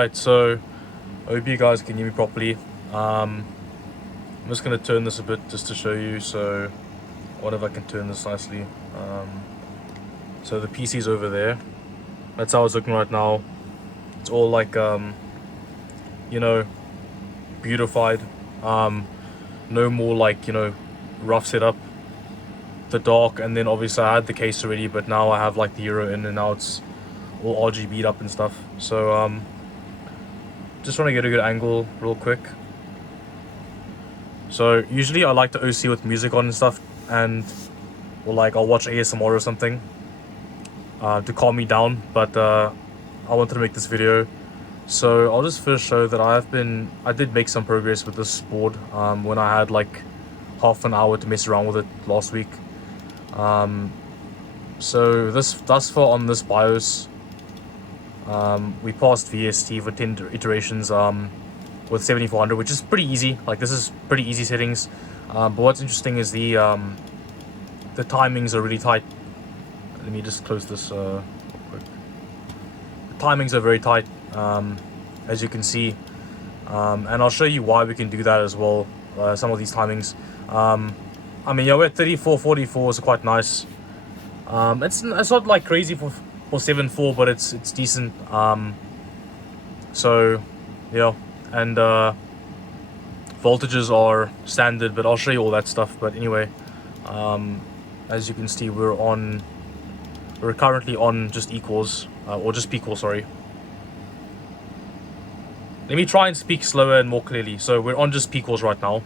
Right, so I hope you guys can hear me properly. I'm just going to turn this a bit just to show you. So what if I can turn this nicely? So the PC's over there. That's how it's looking right now. It's all like you know, beautified. No more like, you know, rough setup. The dark, and then obviously I had the case already, but now I have like the Euro in, and now it's all RGB'd up and stuff. So just want to get a good angle real quick. So usually I like to OC with music on and stuff, and or like I'll watch ASMR or something to calm me down, but I wanted to make this video. So I'll just first show that I did make some progress with this board when I had like half an hour to mess around with it last week. So thus far on this BIOS, we passed VST for 10 iterations with 7400, which is pretty easy. Like, this is pretty easy settings. But what's interesting is the timings are really tight. Let me just close this real quick. The timings are very tight, as you can see, and I'll show you why we can do that as well. Some of these timings. I mean, yeah, we're at 3444 is quite nice. It's not like crazy for 7.4, but it's decent. So yeah, and voltages are standard, but I'll show you all that stuff. But anyway, as you can see, we're currently on just equals, or just equal, sorry. Let me try and speak slower and more clearly. So we're on just equals right now.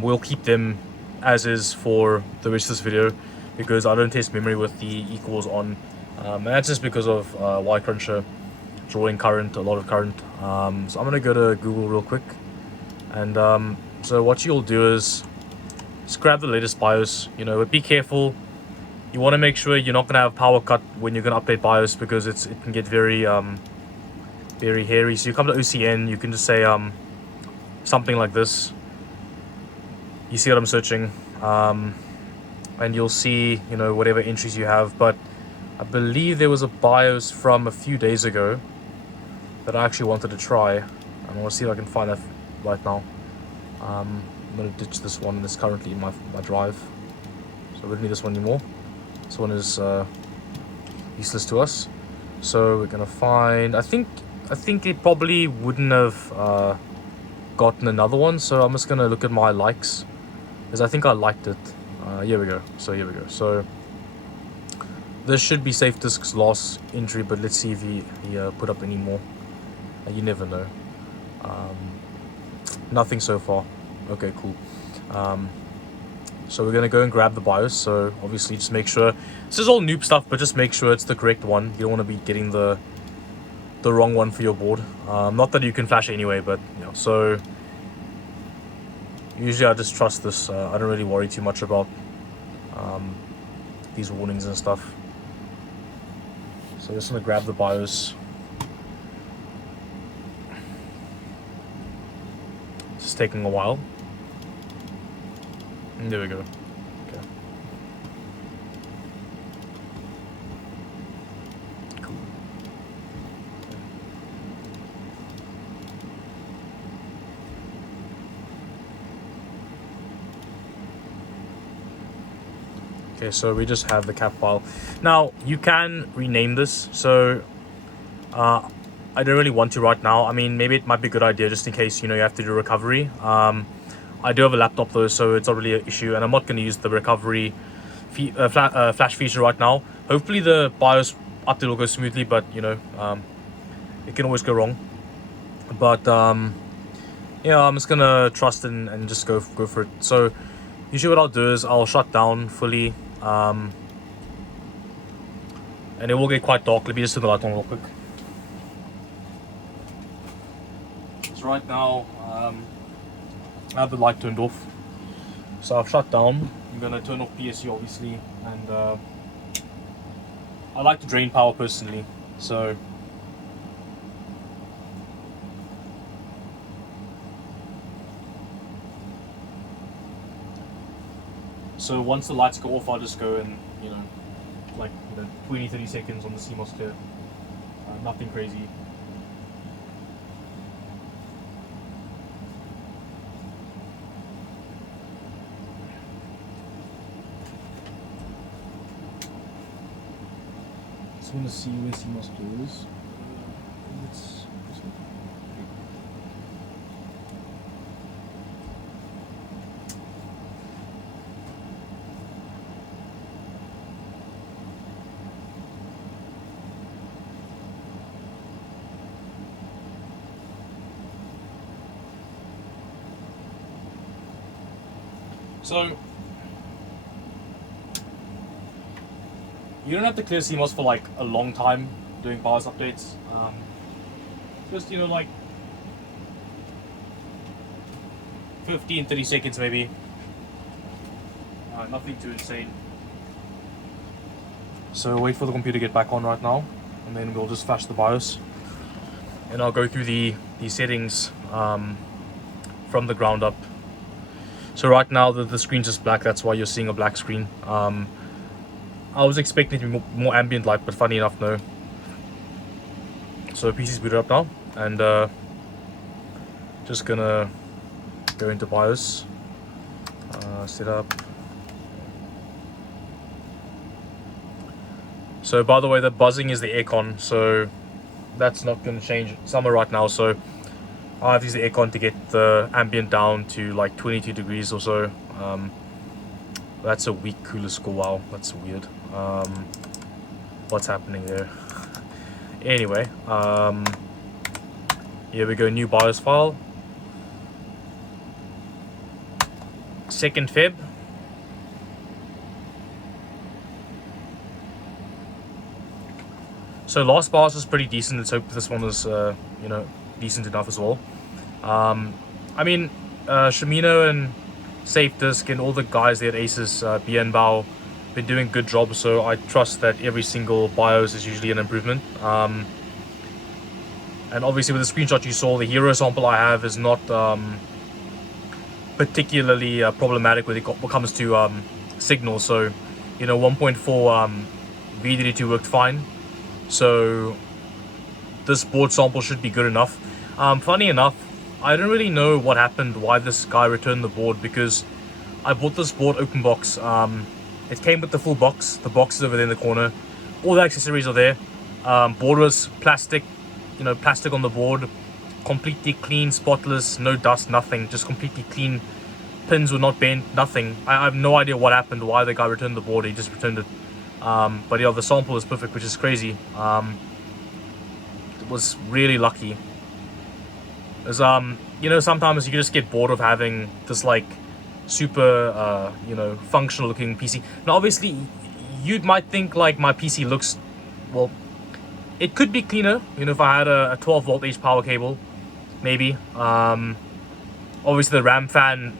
We'll keep them as is for the rest of this video, because I don't test memory with the equals on, and that's just because of Y Cruncher drawing current, a lot of current. So I'm gonna go to Google real quick, and so what you'll do is just grab the latest BIOS, you know, but be careful. You want to make sure you're not gonna have power cut when you're gonna update BIOS, because it can get very very hairy. So you come to OCN, you can just say something like this. You see what I'm searching, and you'll see, you know, whatever entries you have. But I believe there was a BIOS from a few days ago that I actually wanted to try, and I want to see if I can find that right now. I'm going to ditch this one that's currently in my drive, so we don't need this one anymore. This one is useless to us. So we're going to find, I think it probably wouldn't have gotten another one, so I'm just going to look at my likes, because I think I liked it. Here we go. So this should be safe disks loss entry, but let's see if he put up any more. You never know. Nothing so far. Okay, cool. So we're gonna go and grab the BIOS. So obviously just make sure, this is all noob stuff, but just make sure it's the correct one. You don't want to be getting the wrong one for your board. Not that you can flash it anyway, but you know. So usually I just trust this. I don't really worry too much about these warnings and stuff. So I'm just gonna grab the BIOS. It's just taking a while. And there we go. Okay. Cool. Okay, so we just have the cap file. Now, you can rename this, so I don't really want to right now. I mean, maybe it might be a good idea just in case, you know, you have to do recovery. I do have a laptop though, so it's not really an issue, and I'm not going to use the recovery flash feature right now. Hopefully the BIOS update will go smoothly, but you know, it can always go wrong. But yeah, I'm just gonna trust and just go for it. So usually what I'll do is I'll shut down fully, and it will get quite dark. Let me just turn the light on real quick. So right now, I have the light turned off. So I've shut down. I'm gonna turn off PSU obviously, and I like to drain power personally. So once the lights go off, I'll just go and, you know, like, you know, 20-30 seconds on the CMOS clear. Nothing crazy. just want to see where CMOS goes. Let's So you don't have to clear CMOS for like a long time doing BIOS updates. Just, you know, like 15-30 seconds maybe. Nothing too insane. So wait for the computer to get back on right now, and then we'll just flash the BIOS, and I'll go through the settings from the ground up. So right now the screen's just black, that's why you're seeing a black screen. I was expecting it to be more ambient light, but funny enough, no. So PC's booted up now, and just gonna go into BIOS, set up. So by the way, the buzzing is the aircon, so that's not gonna change. It's summer right now, so I have to use the aircon to get the ambient down to like 22 degrees or so. That's a weak cooler score. Wow, that's weird. What's happening there? Anyway, here we go, new BIOS file. 2nd Feb. So last BIOS was pretty decent. Let's hope this one was, you know, decent enough as well. I mean, Shimino and SafeDisk and all the guys there at ASUS, Bao, been doing good jobs, so I trust that every single BIOS is usually an improvement. And obviously with the screenshot you saw, the hero sample I have is not particularly problematic when it comes to signal. So, you know, 1.4 VDD2 worked fine. So this board sample should be good enough. Funny enough, I don't really know what happened, why this guy returned the board, because I bought this board open box. It came with the full box. The box is over there in the corner. All the accessories are there. Board was plastic, you know, plastic on the board. Completely clean, spotless, no dust, nothing. Just completely clean. Pins were not bent, nothing. I have no idea what happened, why the guy returned the board. He just returned it. But yeah, the sample is perfect, which is crazy. It was really lucky. As you know, sometimes you can just get bored of having this like super you know, functional looking PC. Now obviously you might think like my PC looks, well, it could be cleaner, you know, if I had a 12 volt H power cable, maybe. Obviously the RAM fan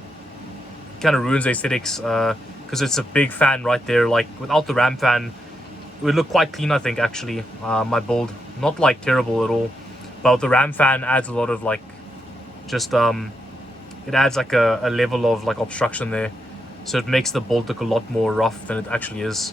kind of ruins the aesthetics, because it's a big fan right there. Like without the RAM fan it would look quite clean, I think, actually. My build, not like terrible at all, but the RAM fan adds a lot of like, just it adds like a level of like obstruction there, so it makes the bolt look a lot more rough than it actually is.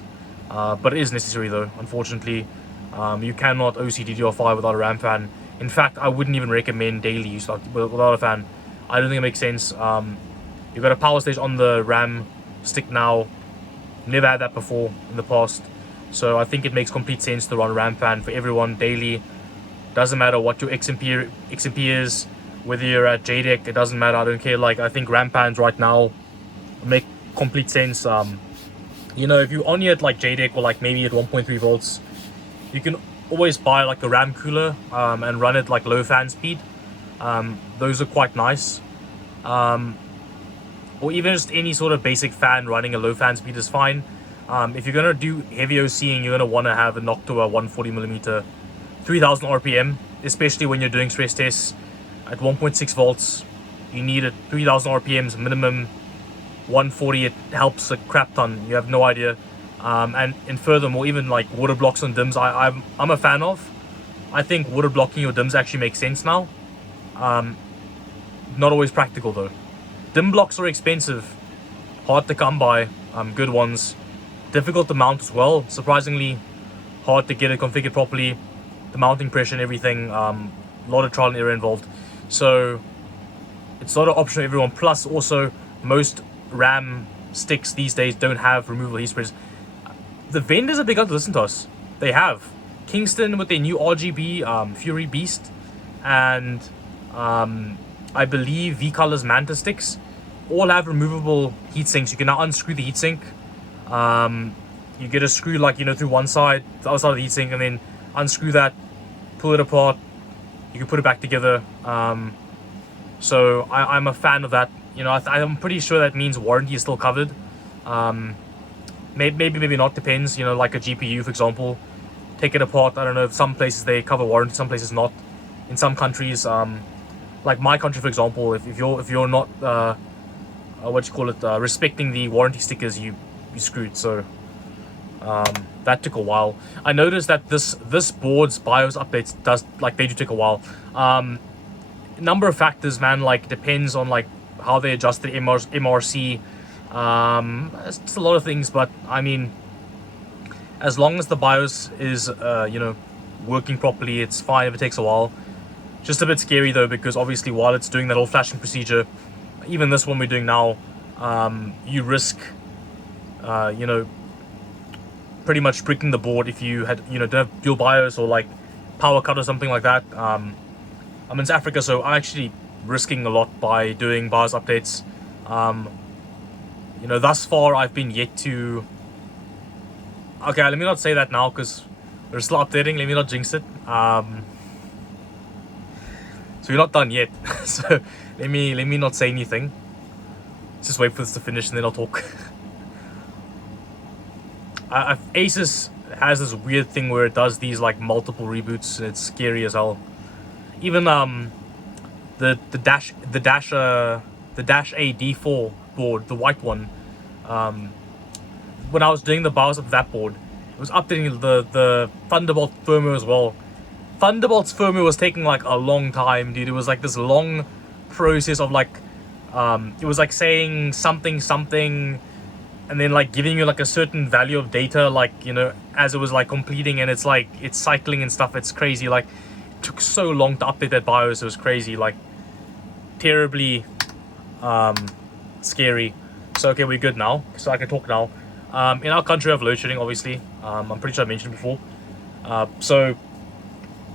But it is necessary though, unfortunately. You cannot OC DDR5 without a RAM fan. In fact, I wouldn't even recommend daily use without a fan. I don't think it makes sense. You've got a power stage on the RAM stick now. Never had that before in the past, so I think it makes complete sense to run a RAM fan for everyone daily. Doesn't matter what your XMP is, whether you're at JDEC, it doesn't matter. I don't care. Like, I think RAM fans right now make complete sense. You know, if you're only at like JDEC or like maybe at 1.3 volts, you can always buy like a RAM cooler and run it like low fan speed. Those are quite nice. Or even just any sort of basic fan running a low fan speed is fine. If you're gonna do heavy OCing, you're gonna want to have a Noctua 140mm 3000 RPM, especially when you're doing stress tests at 1.6 volts. You need it 3000 RPMs minimum. 140, it helps a crap ton. You have no idea. And furthermore, even like water blocks on DIMMs, I'm a fan of. I think water blocking your DIMMs actually makes sense now. Not always practical though. DIMM blocks are expensive, hard to come by. Good ones, difficult to mount as well. Surprisingly hard to get it configured properly. The mounting pressure and everything, a lot of trial and error involved. So it's not an option for everyone. Plus also, most RAM sticks these days don't have removable heat spreaders. The vendors are begun to listen to us. They have. Kingston with their new RGB Fury Beast, and I believe V-Color's Manta sticks all have removable heat sinks. You can now unscrew the heatsink. You get a screw, like, you know, through one side, the other side of the heatsink, and then unscrew that, pull it apart. You can put it back together. So I'm a fan of that. You know, I'm pretty sure that means warranty is still covered. Maybe not, depends. You know, like a GPU, for example, take it apart. I don't know, some places they cover warranty, some places not. In some countries, like my country, for example, if you're not respecting the warranty stickers, you screwed. So that took a while. I noticed that this board's BIOS updates they do take a while. Number of factors, man. Like, depends on like how they adjust the MRC. It's just a lot of things, but I mean, as long as the BIOS is you know, working properly, it's fine if it takes a while. Just a bit scary though, because obviously while it's doing that whole flashing procedure, even this one we're doing now, you risk you know, pretty much bricking the board if you had, you know, don't have dual BIOS or like power cut or something like that. I'm in South Africa, so I'm actually risking a lot by doing BIOS updates. You know, thus far I've been yet to... Okay, let me not say that now because we're still updating. Let me not jinx it. So we're not done yet. So let me not say anything. Let's just wait for this to finish and then I'll talk. ASUS has this weird thing where it does these like multiple reboots. It's scary as hell. Even the Dash A D4 board, the white one, when I was doing the BIOS of that board, it was updating the Thunderbolt firmware as well. Thunderbolt's firmware was taking like a long time, dude. It was like this long process of like it was like saying something and then like giving you like a certain value of data, like, you know, as it was like completing, and it's like it's cycling and stuff. It's crazy. Like, it took so long to update that BIOS. It was crazy, like terribly scary. So okay, we're good now, so I can talk now. In our country we have load shedding, obviously. I'm pretty sure I mentioned it before. So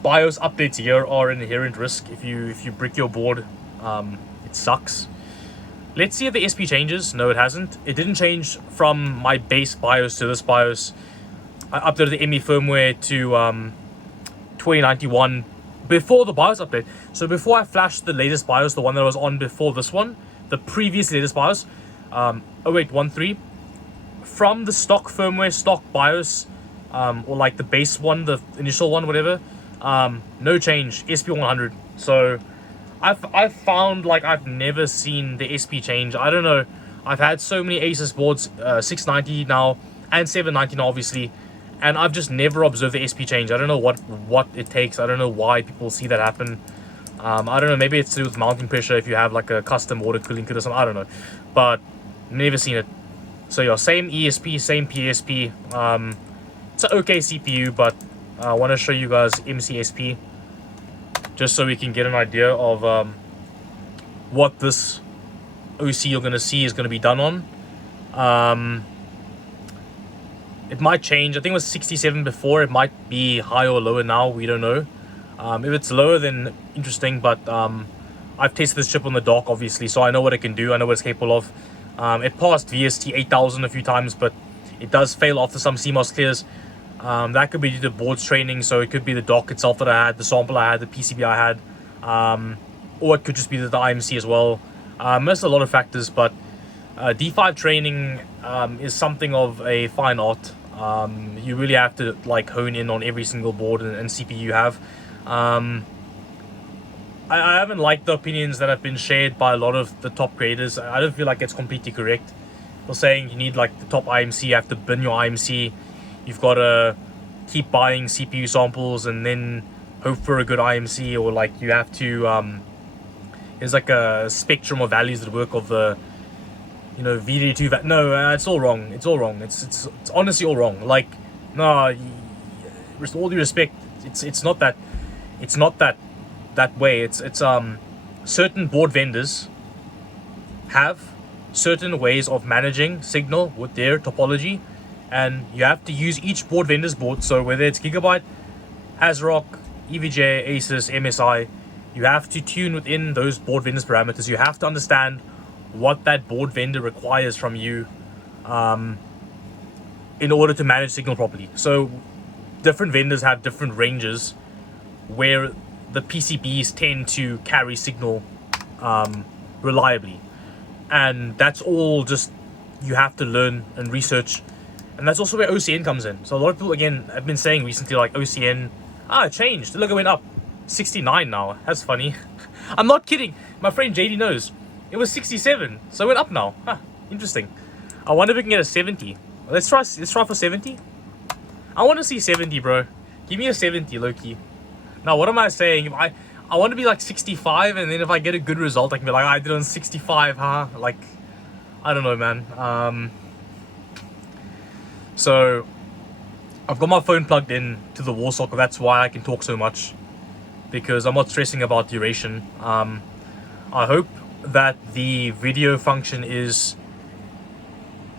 BIOS updates here are an inherent risk. If you brick your board, it sucks. Let's see if the SP changes. No, it hasn't. It didn't change from my base BIOS to this BIOS. I updated the ME firmware to 2091 before the BIOS update. So before I flashed the latest BIOS, the one that was on before this one, the previous latest BIOS, 0813, from the stock firmware, stock BIOS, or like the base one, the initial one, whatever, no change, SP100. So I've found like I've never seen the SP change. I don't know. I've had so many ASUS boards, 690 now and 790 now, obviously, and I've just never observed the SP change. I don't know what it takes. I don't know why people see that happen. I don't know. Maybe it's to do with mounting pressure if you have like a custom water cooling kit or something. I don't know, but never seen it. So yeah, same ESP, same PSP. It's an okay CPU, but I want to show you guys MCSP, just so we can get an idea of what this OC you're going to see is going to be done on. It might change. I think it was 67 before. It might be higher or lower now. We don't know. If it's lower, then interesting, but I've tested this chip on the dock, obviously, so I know what it can do. I know what it's capable of. It passed VST 8000 a few times, but it does fail after some CMOS clears. That could be due to board's training, so it could be the dock itself that I had, the sample I had, the PCB I had, or it could just be the IMC as well. There's a lot of factors, but D5 training is something of a fine art. You really have to like hone in on every single board and CPU you have. I haven't liked the opinions that have been shared by a lot of the top creators. I don't feel like it's completely correct. They're saying you need like the top IMC, you have to bin your IMC, you've got to keep buying CPU samples and then hope for a good IMC, or like you have to there's like a spectrum of values that work of the, you know, VDD2. No, it's all wrong. It's all wrong. It's honestly all wrong. Like, no, with all due respect, it's not that. It's not that way. It's certain board vendors have certain ways of managing signal with their topology, and you have to use each board vendor's board. So whether it's Gigabyte, ASRock, EVGA, ASUS, MSI. You have to tune within those board vendors' parameters. You have to understand what that board vendor requires from you in order to manage signal properly. So different vendors have different ranges where the PCBs tend to carry signal reliably, and that's all just you have to learn and research. And that's also where OCN comes in. So a lot of people, again, have been saying recently, like, OCN, it changed, look, it went up 69 now. That's funny. I'm not kidding, my friend JD knows. It was 67, so it went up now. Interesting. I wonder if we can get a 70. Let's try for 70. I want to see 70, bro. Give me a 70, Loki. Now, what am I saying? If I want to be like 65, and then if I get a good result, I can be like, I did on 65, huh? Like, I don't know, man. So I've got my phone plugged in to the wall socket. That's why I can talk so much, because I'm not stressing about duration. I hope that the video function is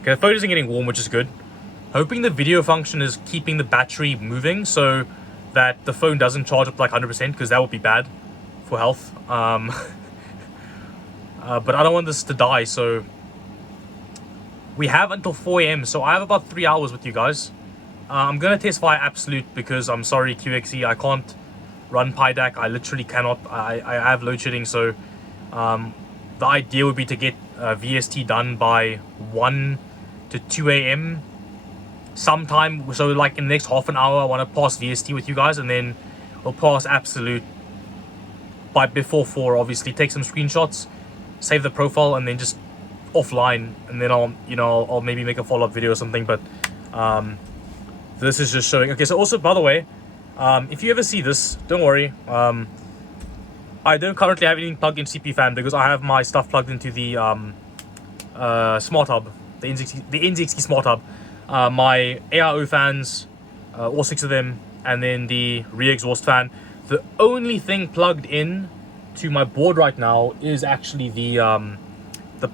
okay. The phone isn't getting warm, which is good. Hoping the video function is keeping the battery moving so that the phone doesn't charge up to like 100%, because that would be bad for health. But I don't want this to die, so we have until 4 AM, so I have about 3 hours with you guys. I'm gonna test via Absolute, because I'm sorry, QXE, I can't run PyDAC. I literally cannot. I have load shedding, so the idea would be to get VST done by 1 to 2 AM sometime. So like in the next half an hour, I want to pass VST with you guys, and then we'll pass Absolute by before 4. Obviously, take some screenshots, save the profile, and then just offline, and then I'll maybe make a follow-up video or something. But this is just showing. Okay, so also, by the way, if you ever see this, don't worry. I don't currently have anything plugged in CPU fan, because I have my stuff plugged into the smart hub, the N60 smart hub. My AIO fans, all 6 of them, and then the rear exhaust fan. The only thing plugged in to my board right now is actually the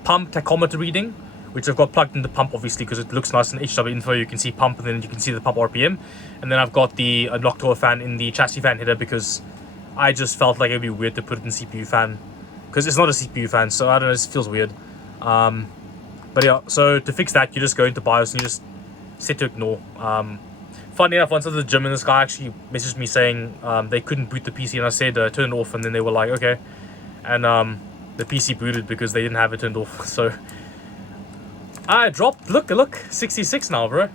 pump tachometer reading, which I've got plugged in the pump, obviously, because it looks nice in HW info. You can see pump, and then you can see the pump RPM. And then I've got the Noctua fan in the chassis fan header, because I just felt like it'd be weird to put it in CPU fan, because it's not a CPU fan, so I don't know, it just feels weird. But yeah, so to fix that, you just go into BIOS and you just set to ignore. Funny enough, once I was at the gym, and this guy actually messaged me saying they couldn't boot the PC, and I said turn it off, and then they were like, okay. And the PC booted because they didn't have it turned off. So I dropped, look, 66 now, bro.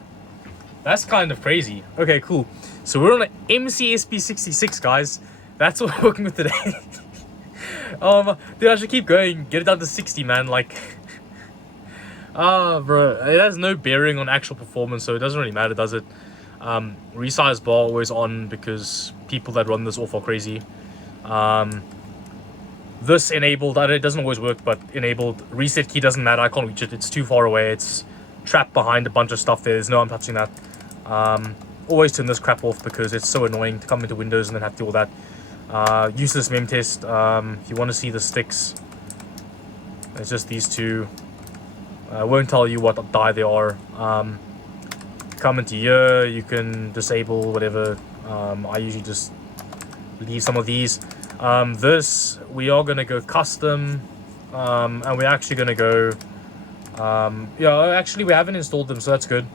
That's kind of crazy. Okay, cool. So we're on an MCSP66, guys. That's what we're working with today. Dude, I should keep going. Get it down to 60, man. Like, bro, it has no bearing on actual performance, so it doesn't really matter, does it? Resize bar always on, because people that run this off are crazy. This enabled, it doesn't always work, but enabled. Reset key doesn't matter. I can't reach it. It's too far away. It's trapped behind a bunch of stuff there. There's no I'm touching that. Always turn this crap off, because it's so annoying to come into Windows and then have to do all that. Useless mem test. If you want to see the sticks, it's just these two. I won't tell you what die they are. Come into here, you can disable whatever. I usually just leave some of these. This, we are going to go custom, and we're actually going to go, yeah, actually we haven't installed them, so that's good.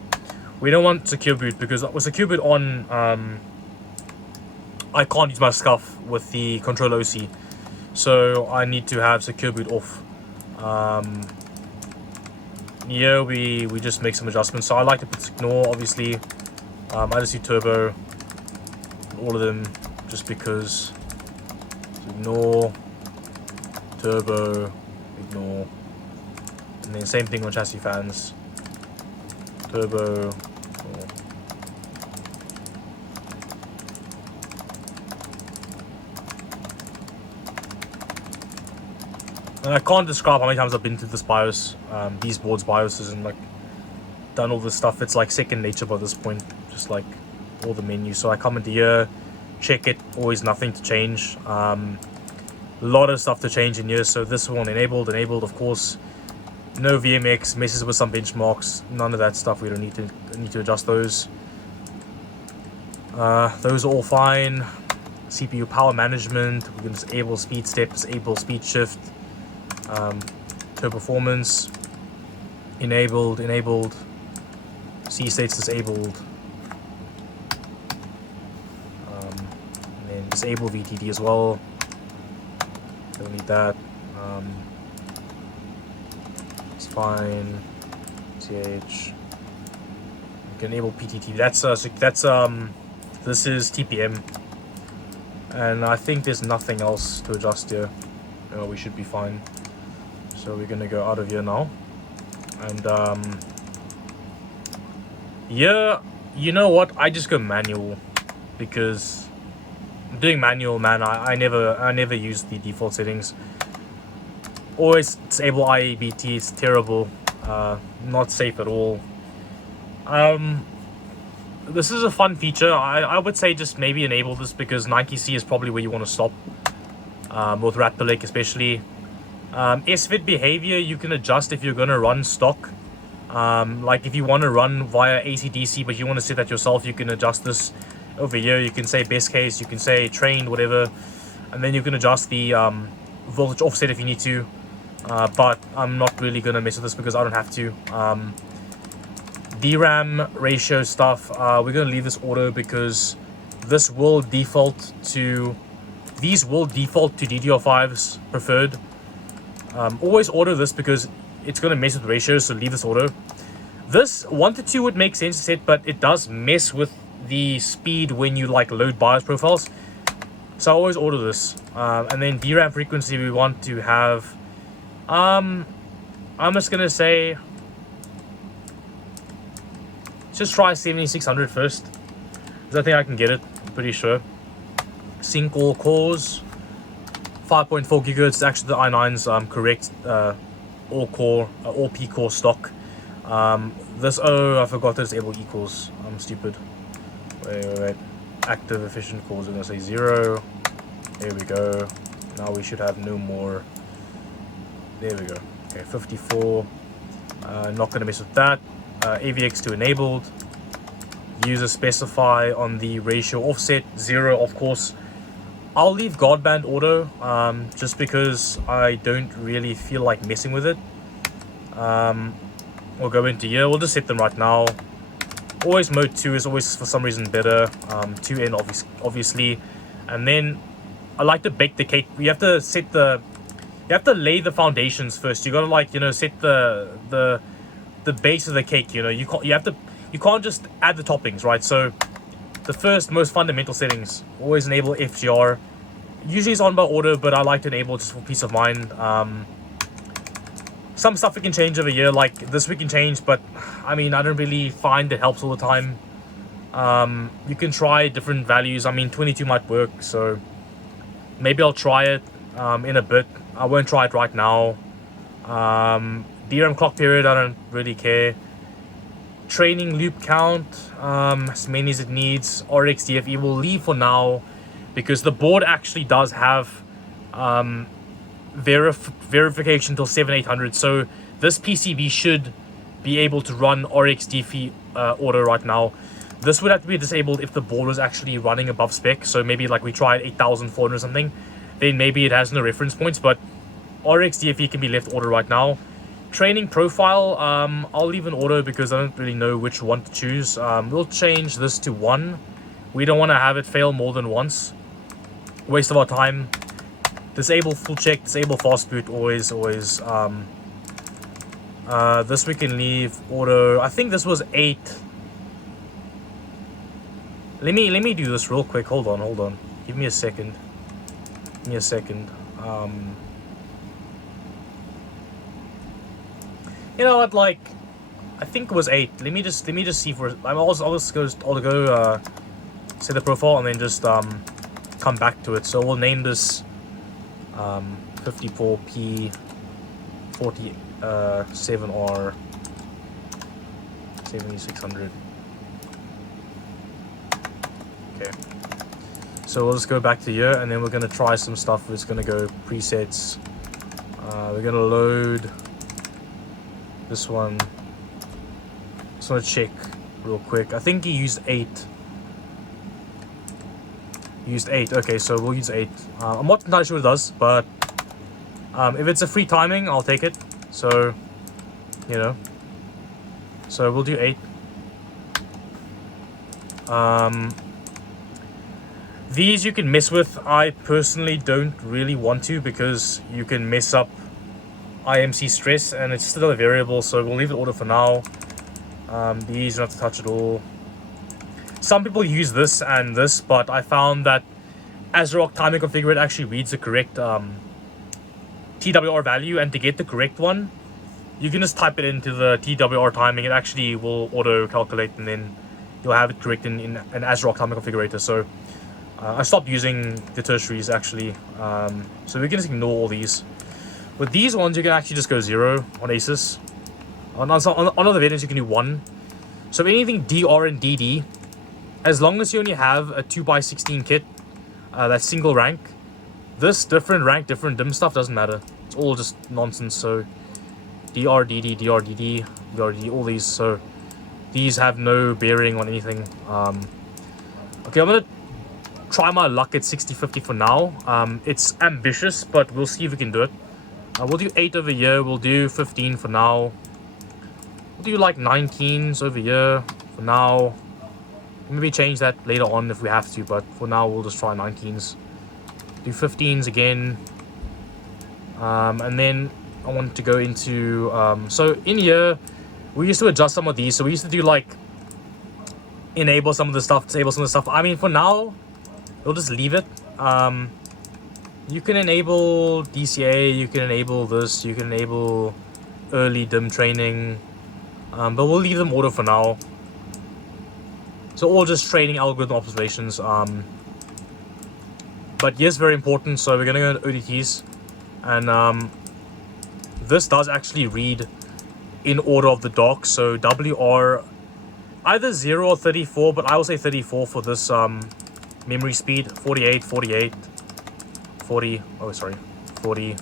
We don't want secure boot, because with secure boot on, I can't use my SCUF with the controller OC, so I need to have secure boot off. Yeah, we just make some adjustments. So I like to put ignore, obviously. I just do turbo, all of them, just because. Ignore, turbo, ignore, and then same thing on chassis fans. Turbo, ignore. And I can't describe how many times I've been to this BIOS, these boards BIOSes, and like done all this stuff. It's like second nature by this point, just like all the menus. So I come into here, check it, always nothing to change. A lot of stuff to change in here. So this one enabled, of course. No VMX, messes with some benchmarks, none of that stuff. We don't need to adjust those. Those are all fine. CPU power management, we can disable speed step, disable speed shift, turbo performance, enabled, C states disabled, and then disable VTD as well, don't need that, it's fine, CH, we can enable PTT, this is TPM. And I think there's nothing else to adjust here. We should be fine. So we're gonna go out of here now. And yeah, you know what? I just go manual because doing manual, man, I never use the default settings. Always disable IABT. It's terrible. Not safe at all. This is a fun feature. I would say just maybe enable this because 90C is probably where you want to stop. With Ratpelek especially. SVID behavior you can adjust if you're going to run stock. Like if you want to run via AC/DC but you want to set that yourself, you can adjust this over here. You can say best case, you can say trained, whatever. And then you can adjust the voltage offset if you need to. But I'm not really going to mess with this because I don't have to. DRAM ratio stuff, we're going to leave this auto because this will default to, these will default to DDR5s preferred. Always auto this because it's going to mess with ratios, so leave this auto. This 1 to 2 would make sense to set, but it does mess with the speed when you like load BIOS profiles. So I always auto this. And then DRAM frequency we want to have, I'm just going to say, just try 7600 first, because I think I can get it, I'm pretty sure. Sync all cores, 5.4 gigahertz, actually the i9's correct, all core, all P core stock. This, oh, I forgot to disable equals, I'm stupid. Wait, active efficient cores, I'm gonna say 0, there we go, now we should have no more, there we go, okay, 54, not gonna mess with that. AVX2 enabled, user specify on the ratio offset 0, of course. I'll leave guardband auto just because I don't really feel like messing with it. We'll go into here, we'll just set them right now. Always mode 2 is always for some reason better, 2N obviously. And then I like to bake the cake. You have to set the, you have to lay the foundations first. You gotta, like, you know, set the base of the cake. You know, you can't just add the toppings, right? So the first most fundamental settings, always enable FGR. Usually it's on by auto, but I like to enable just for peace of mind. Some stuff we can change over here, like this we can change, but I mean, I don't really find it helps all the time. You can try different values. I mean, 22 might work, so maybe I'll try it in a bit. I won't try it right now. DRAM clock period, I don't really care. Training loop count, as many as it needs. RX DFE will leave for now because the board actually does have verification till 7800. So this PCB should be able to run RX DFE auto right now. This would have to be disabled if the board was actually running above spec. So maybe like we tried 8400 or something, then maybe it has no reference points, but RX DFE can be left auto right now. Training profile, I'll leave an auto because I don't really know which one to choose. We'll change this to 1. We don't want to have it fail more than once. Waste of our time. Disable full check, disable fast boot, always. This we can leave auto. I think this was 8. Let me do this real quick. Hold on. Give me a second. You know what, like, I think it was 8. Let me just see for, I'll go set the profile and then just come back to it. So we'll name this 54P47R 7600. Okay. So we'll just go back to here and then we're gonna try some stuff. It's gonna go presets. We're gonna load this one. Just want to check real quick. I think he used 8. Used 8. Okay, so we'll use 8. I'm not entirely sure what it does, but if it's a free timing, I'll take it. So, you know. So we'll do 8. These you can mess with. I personally don't really want to because you can mess up IMC stress and it's still a variable, so we'll leave the order for now. These don't have to touch at all. Some people use this and this, but I found that ASUS timing configurator actually reads the correct TWR value, and to get the correct one, you can just type it into the TWR timing. It actually will auto calculate, and then you'll have it correct in an ASUS timing configurator. So I stopped using the tertiaries actually, so we can just ignore all these. With these ones, you can actually just go 0 on ASUS. On other variants, you can do 1. So anything DR and DD, as long as you only have a 2x16 kit, that's single rank, this different rank, different dim stuff doesn't matter. It's all just nonsense. So DR, DD, DR, DD, DR, DD, all these. So these have no bearing on anything. Okay, I'm gonna try my luck at 60-50 for now. It's ambitious, but we'll see if we can do it. We'll do 8 over here. We'll do 15 for now. We'll do like 19s over here for now. Maybe change that later on if we have to, but for now we'll just try 19s. Do 15s again. And then I want to go into... so in here, we used to adjust some of these. So we used to do like enable some of the stuff, disable some of the stuff. I mean, for now, we'll just leave it. You can enable DCA, you can enable this, you can enable early dim training, but we'll leave them auto for now. So all just training algorithm observations. But yes, very important. So we're gonna go to ODTs, and this does actually read in order of the dock. So WR either 0 or 34, but I will say 34 for this memory speed. 48, 48. 40, oh sorry, 40,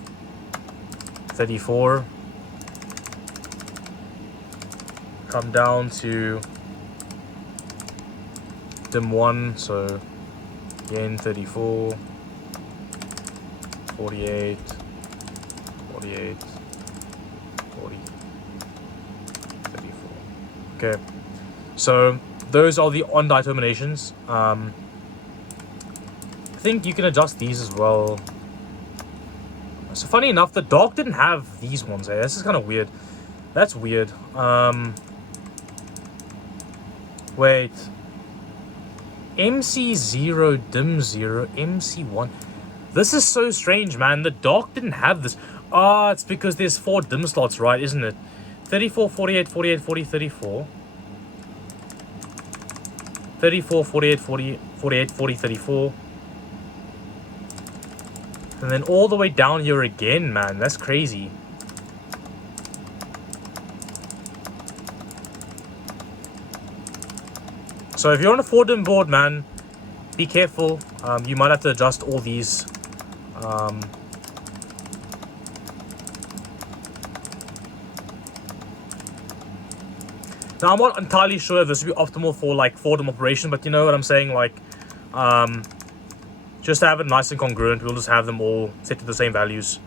34, come down to dim 1, so again 34, 48, 48, 40, 34. Okay, so those are the on-die terminations. I think you can adjust these as well. So funny enough, the dock didn't have these ones. This is kind of weird. That's weird. Wait. MC0, dim 0, MC1. This is so strange, man. The dock didn't have this. Ah, it's because there's 4 dim slots, right? Isn't it? 34, 48, 48, 40, 34. 34, 48, 40, 48, 40, 34. And then all the way down here again, man. That's crazy. So if you're on a 4-dim board, man, be careful. You might have to adjust all these. Now, I'm not entirely sure if this would be optimal for like 4-dim operation, but you know what I'm saying? Like, just to have it nice and congruent, we'll just have them all set to the same values.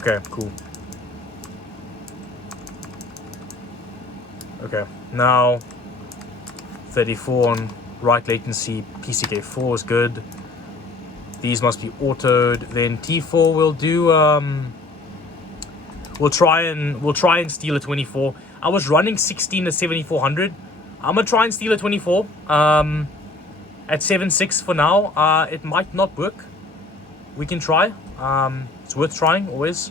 Okay, cool. Okay, now 34 on write latency, PCK4 is good. These must be autoed. Then T4 will do we'll try and steal a 24. I was running 16 to 7400. I'm gonna try and steal a 24 at 7.6 for now. It might not work. We can try. It's worth trying always.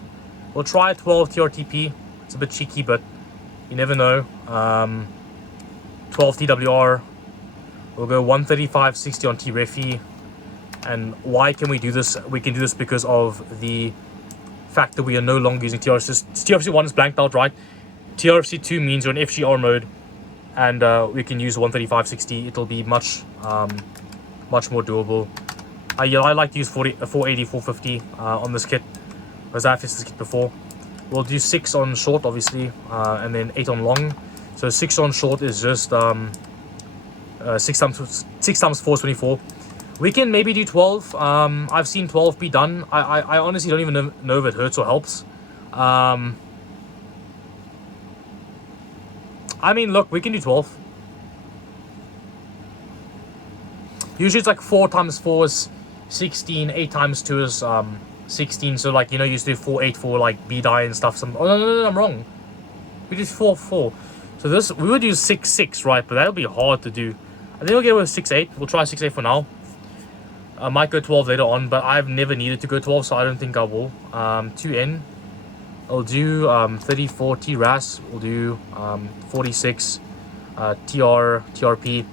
We'll try a 12 TRTP. It's a bit cheeky, but you never know. 12 TWR. We'll go 135.60 on T-Refi. And why can we do this? We can do this because of the fact that we are no longer using TRFC. TRFC 1 is blanked out, right? TRFC 2 means you're in FGR mode, and we can use 135.60. It'll be much more doable. I like to use 480, 450 on this kit, because I've tested this kit before. we'll do 6 on short, obviously, and then 8 on long. So 6 on short is just 6 times 4 is 24. We can maybe do 12. I've seen 12 be done. I honestly don't even know if it hurts or helps. I mean, look, we can do 12. Usually it's like 4 times 4 is 16, 8 times 2 is 16. So like, you know, you used to do 4, 8 for like B die and stuff. Oh no, I'm wrong. We did 4, 4. So this, we would do 6, 6, right? But that'll be hard to do. I think we'll get with 6, 8. We'll try 6, 8 for now. I might go 12 later on, but I've never needed to go 12, so I don't think I will. 2N. I'll do 34 TRAS. We'll do 46 TRP.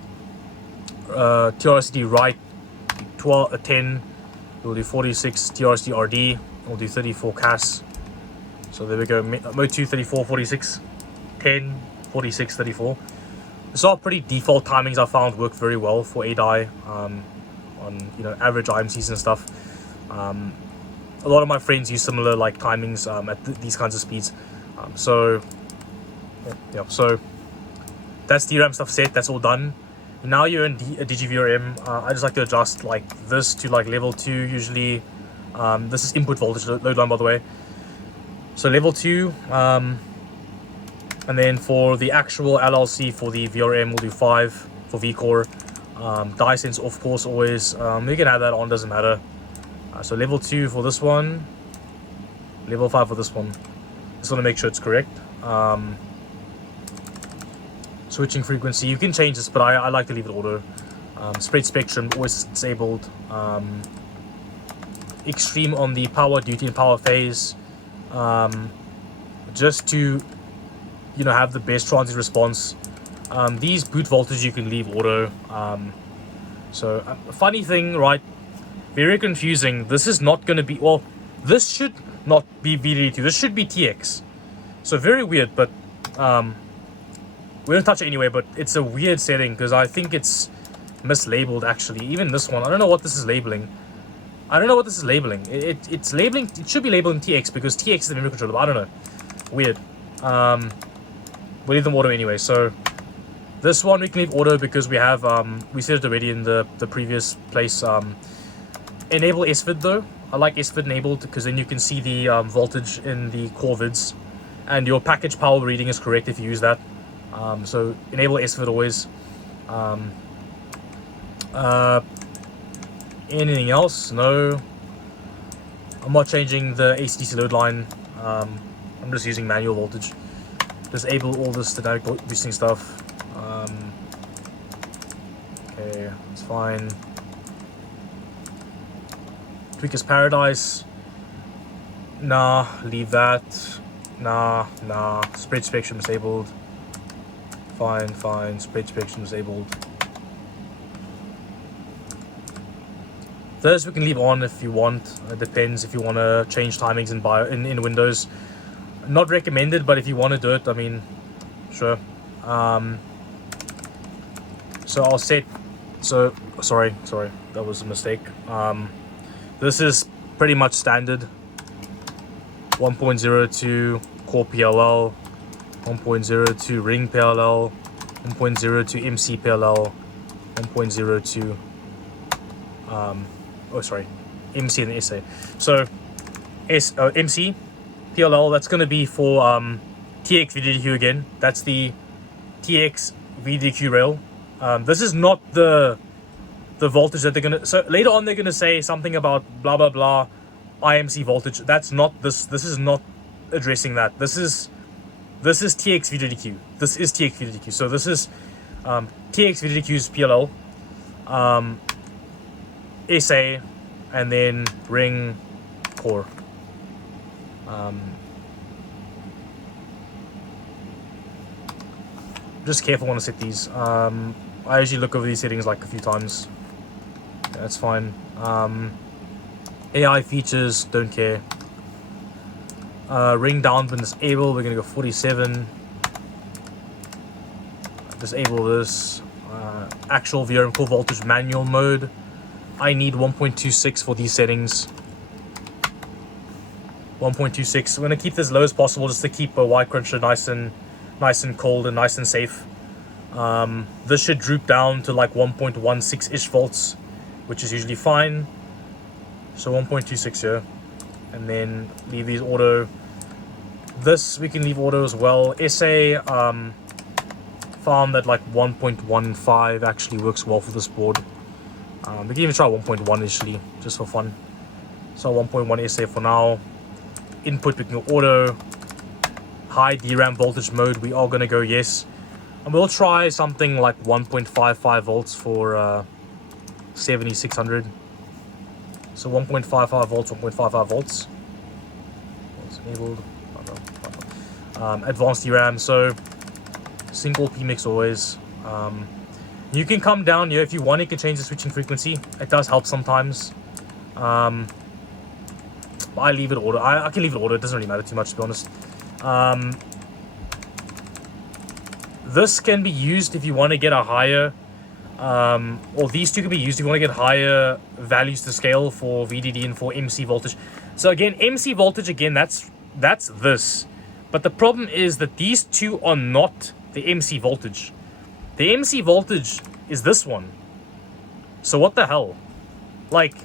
TRSD right 10. We'll do 46 TRSD RD. We'll do 34 CAS. So there we go. Mode 2, 34, 46, 10, 46, 34. These are pretty default timings I found work very well for ADI. On, you know, average IMCs and stuff. A lot of my friends use similar like timings at these kinds of speeds. So that's DRAM stuff set. That's all done. Now you're in a DGVRM. I just like to adjust like this to like level 2 usually. This is input voltage load line, by the way. So level 2. And then for the actual LLC for the VRM, we'll do 5 for VCore. Die sense, of course, always. We can add that on, doesn't matter. So level 2 for this one, level 5 for this one. Just want to make sure it's correct. Switching frequency, you can change this, but I like to leave it auto. Spread spectrum, always disabled. Extreme on the power duty and power phase. Just to, you know, have the best transient response. These boot voltage you can leave auto. So funny thing, right? Very confusing. This is not going to be, well, this should not be VDD2. This should be TX. So very weird, but we don't touch it anyway. But it's a weird setting because I think it's mislabeled actually. Even this one, I don't know what this is labeling. It's labeling. It should be labeled TX because TX is the memory controller. But I don't know. Weird. We'll leave them auto anyway. So this one we can leave auto because we have we said it already in the previous place. Enable SVID though. I like SVID enabled because then you can see the voltage in the core vids, and your package power reading is correct if you use that. So enable SVID always. Anything else? No. I'm not changing the AC/DC load line. I'm just using manual voltage. Disable all this dynamic boosting stuff. Okay, it's fine. Tweaker's Paradise. Nah, leave that. Nah. Spread spectrum disabled. Fine. Spread spectrum disabled. Those we can leave on if you want. It depends if you want to change timings in Windows. Not recommended, but if you want to do it, I mean, sure. So I'll set. So sorry, that was a mistake. This is pretty much standard. 1.02 core PLL, 1.02 ring PLL, 1.02 MC PLL, 1.02 MC and SA. So MC PLL, that's going to be for TX VDQ again. That's the TX VDQ rail. This is not the voltage that they're gonna. So later on they're gonna say something about blah blah blah IMC voltage. That's not this. This is not addressing that. This is TX VDQ. This is TX VDQ. So this is TX VDQ's PLL, SA, and then ring core. Just careful when I set these. I usually look over these settings like a few times. Yeah, that's fine. AI features, don't care. Ring down been disabled. We're gonna go 47. Disable this. Actual VRM core voltage manual mode. I need 1.26 for these settings. 1.26. We're gonna keep this low as possible just to keep a Y cruncher nice and cold and nice and safe. This should droop down to like 1.16-ish volts, which is usually fine. So 1.26 here, and then leave these auto. This we can leave auto as well. SA found that like 1.15 actually works well for this board. We can even try 1.1 initially, just for fun. So 1.1 SA for now. Input we can go auto. High DRAM voltage mode, we are going to go yes. And we'll try something like 1.55 volts for 7600. So 1.55 volts, 1.55 volts. It's enabled. Advanced DRAM, so single PMIX always. You can come down here if you want. You can change the switching frequency. It does help sometimes. I leave it auto. I can leave it auto. It doesn't really matter too much, to be honest. This can be used if you want to get a higher, or these two can be used if you want to get higher values to scale for VDD and for MC voltage. So again, MC voltage, again, that's this. But the problem is that these two are not the MC voltage. The MC voltage is this one. So what the hell? Like,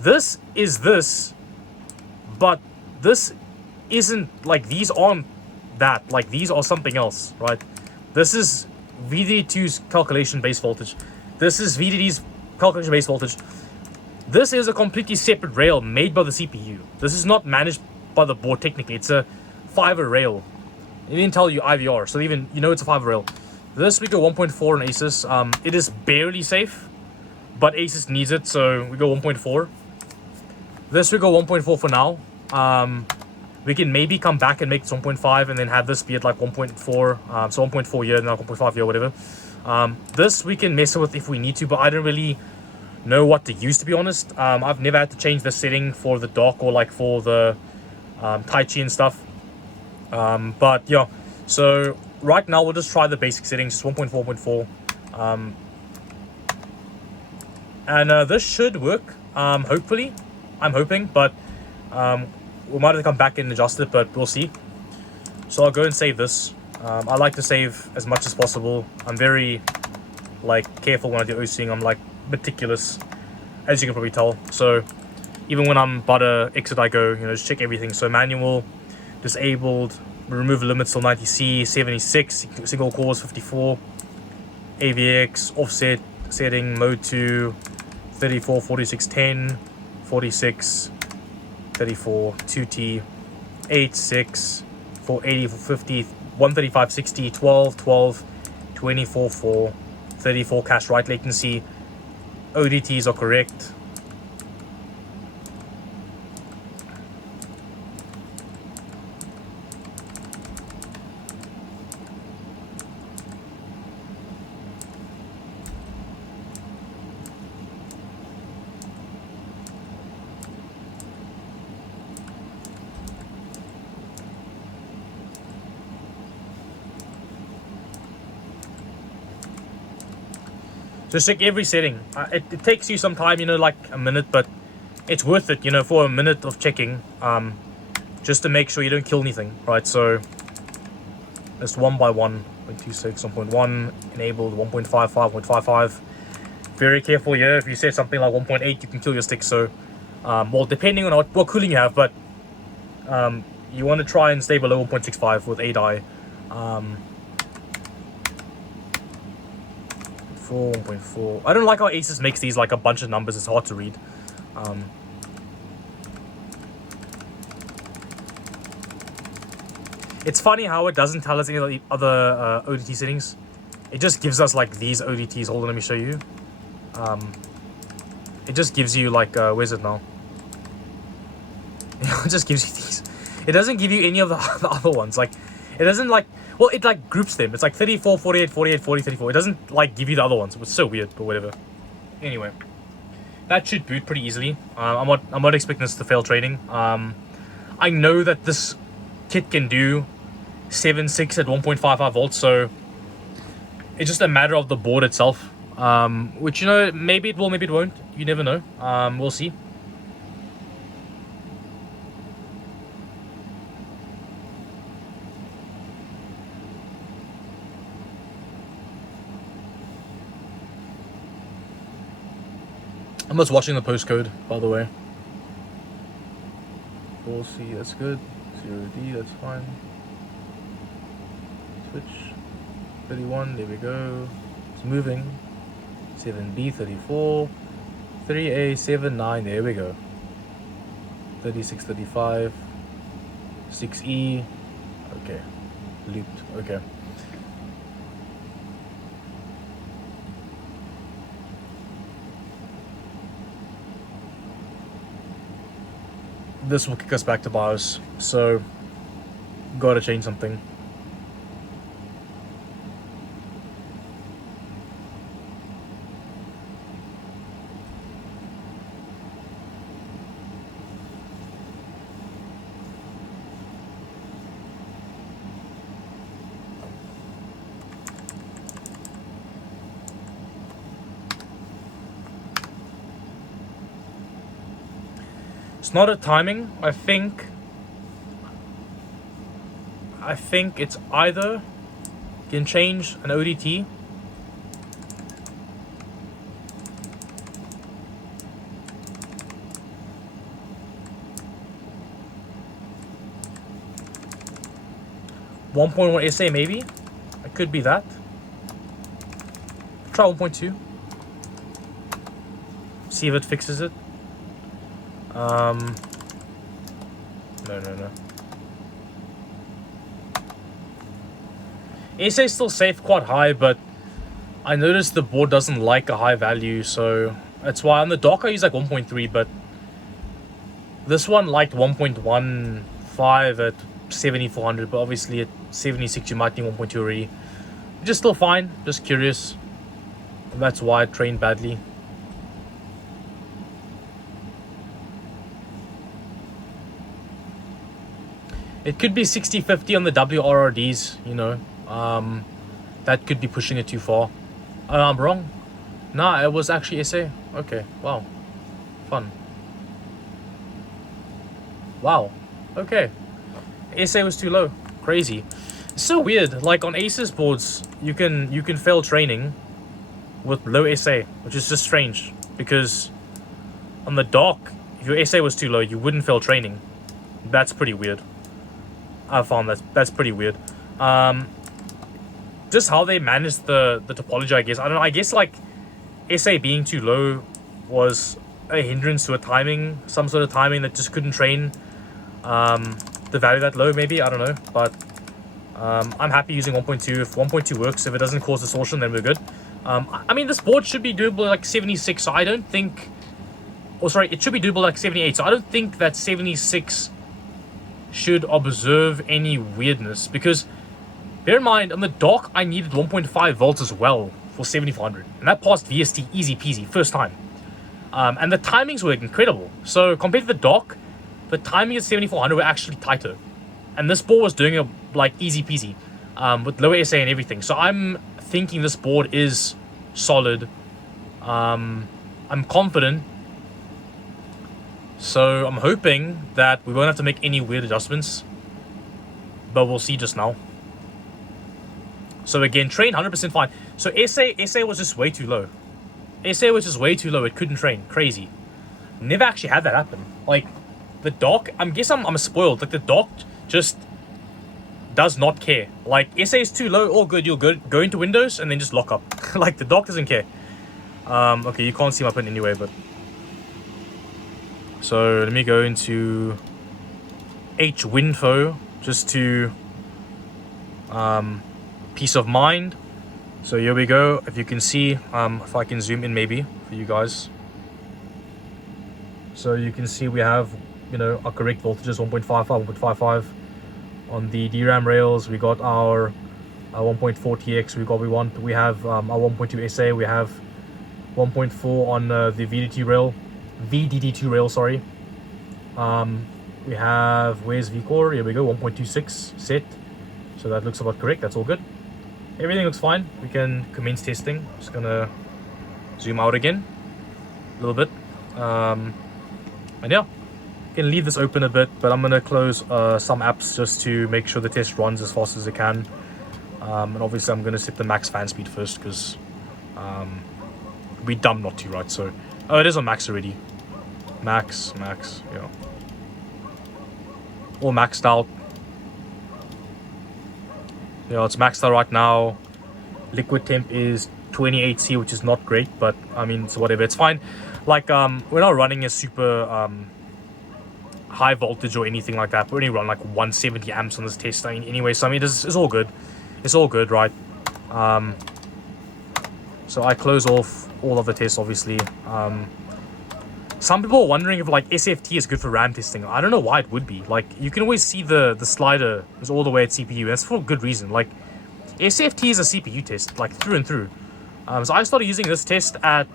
this is this, but this isn't, like, these aren't that. Like, these are something else, right? This is VDD2's calculation base voltage. This is VDD's calculation base voltage. This is a completely separate rail made by the CPU. This is not managed by the board technically. It's a fiber rail. It didn't tell you IVR, so even you know it's a fiber rail. This we go 1.4 on ASUS. It is barely safe, but ASUS needs it, so we go 1.4. This we go 1.4 for now. We can maybe come back and make it 1.5 and then have this be at like 1.4. So 1.4 here, now 1.5 here, whatever. This we can mess with if we need to, but I don't really know what to use, to be honest. I've never had to change the setting for the dock or like for the Tai Chi and stuff. But yeah, so right now we'll just try the basic settings, just 1.4.4. And this should work, hopefully. I'm hoping, but we might have to come back and adjust it, but we'll see. So I'll go and save this. I like to save as much as possible. I'm very like careful when I do OCing. I'm like meticulous, as you can probably tell. So even when I'm about to exit, I go, just check everything. So manual, disabled, remove limits till 90C, 76, single cores 54, AVX, offset setting, mode 2, 34, 46, 10, 46, 34, 2T, 8, 6, 480, 450, 135, 60, 12, 12, 24, 4, 34 cache write latency. ODTs are correct. Just check every setting. It takes you some time, like a minute, but it's worth it, for a minute of checking, just to make sure you don't kill anything, right? So just one by one. 1.26, 1.1, enabled, 1.55, 1.55. Very careful here. If you set something like 1.8, you can kill your stick. So, well, depending on what cooling you have, but you want to try and stay below 1.65 with 8i. 1.4. I don't like how ASUS makes these like a bunch of numbers. It's hard to read. It's funny how it doesn't tell us any of the other ODT settings. It just gives us like these ODTs. Hold on, let me show you. It just gives you like, where's it now? It just gives you these. It doesn't give you any of the other ones. Like, it doesn't like, well, it like groups them. It's like 34, 48, 48, 40, 34. It doesn't like give you the other ones. It's so weird, but whatever. Anyway, that should boot pretty easily. I'm not expecting this to fail trading. I know that this kit can do 7.6 at 1.55 volts, so it's just a matter of the board itself. Which, maybe it will, maybe it won't. You never know. We'll see. I'm just watching the postcode, by the way. 4C, that's good. 0D, that's fine. Switch. 31, there we go. It's moving. 7B, 34. 3A, 79, there we go. 36, 35. 6E. Okay. Looped. Okay. This will kick us back to BIOS, so gotta change something. It's not a timing. I think it's either can change an ODT .1 SA maybe. It could be that. Try 1.2. See if it fixes it. No. SA is still safe quite high, but I noticed the board doesn't like a high value, so that's why on the dock I use like 1.3, but this one liked 1.15 at 7400, but obviously at 76 you might need 1.2 already. Just still fine, just curious. That's why I trained badly. It could be 60-50 on the WRRDs, you know. That could be pushing it too far. I'm wrong. Nah, it was actually SA. Okay, wow. Fun. Wow. Okay. SA was too low. Crazy. It's so weird. Like on ASUS boards, you can fail training with low SA, which is just strange. Because on the dock, if your SA was too low, you wouldn't fail training. That's pretty weird. I found that's pretty weird. Just how they managed the topology, I guess. I don't know. I guess like SA being too low was a hindrance to a timing, some sort of timing that just couldn't train the value that low. Maybe, I don't know. But I'm happy using 1.2. If 1.2 works, if it doesn't cause distortion, then we're good. I mean, this board should be doable like 76. So I don't think. Oh, sorry, it should be doable like 78. So I don't think that 76 should observe any weirdness, because bear in mind on the dock I needed 1.5 volts as well for 7400, and that passed VST easy peasy first time. And the timings were incredible. So compared to the dock, the timing at 7400 were actually tighter, and this board was doing it like easy peasy with lower SA and everything. So I'm thinking this board is solid. I'm confident. So I'm hoping that we won't have to make any weird adjustments, but we'll see just now. So again, train 100% fine. So SA was just way too low. SA was just way too low. It couldn't train. Crazy. Never actually had that happen. Like the dock, I'm spoiled. Like the dock just does not care. Like SA is too low, all good. You'll go into Windows and then just lock up. Like the dock doesn't care. Okay, you can't see my pin anyway, but. So let me go into HWinfo just to peace of mind. So here we go. If you can see, if I can zoom in maybe for you guys. So you can see we have, you know, our correct voltages 1.55, 1.55 on the DRAM rails. We got our 1.4 TX. We have our 1.2 SA. We have 1.4 on the VDD2 rail, sorry. We have, where's vCore? Here we go, 1.26 set. So that looks about correct, that's all good. Everything looks fine. We can commence testing. Just gonna zoom out again a little bit. And yeah, can leave this open a bit, but I'm gonna close some apps just to make sure the test runs as fast as it can. And obviously I'm gonna set the max fan speed first, because we'd be dumb not to, right? So Oh, it is on max already. Max, yeah. All maxed out. Yeah, it's maxed out right now. Liquid temp is 28C, which is not great, but I mean, it's whatever. It's fine. Like, we're not running a super high voltage or anything like that. We only run like 170 amps on this test. I mean, anyway, so I mean, it's all good. It's all good, right? So I close off all of the tests, obviously. Some people are wondering if like SFT is good for RAM testing. I don't know why it would be. Like, you can always see the slider is all the way at CPU. And that's for a good reason. Like, SFT is a CPU test, like through and through. So I started using this test at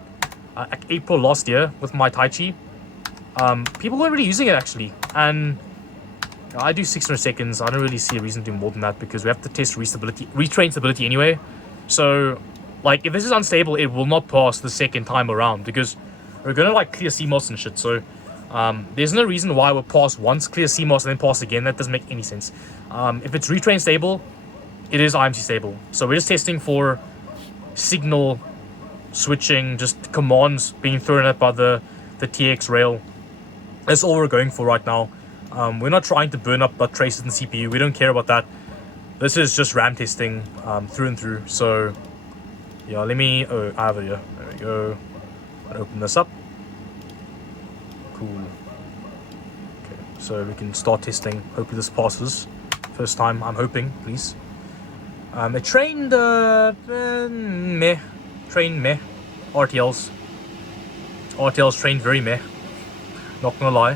April last year with my Taichi. People weren't really using it actually, and I do 600 seconds. I don't really see a reason to do more than that because we have to test retrain stability anyway. So, like, if this is unstable, it will not pass the second time around because we're gonna like clear CMOS and shit. So, there's no reason why we'll pass once, clear CMOS, and then pass again. That doesn't make any sense. If it's retrain stable, it is IMC stable. So we're just testing for signal switching, just commands being thrown at by the TX rail. That's all we're going for right now. We're not trying to burn up butt traces in the CPU. We don't care about that. This is just RAM testing through and through. So yeah, let me, oh, I have it here. There we go. I'll open this up. Cool. Okay, so we can start testing. Hopefully this passes. First time, I'm hoping, please. It trained, meh. Trained meh. RTLs trained very meh. Not gonna lie.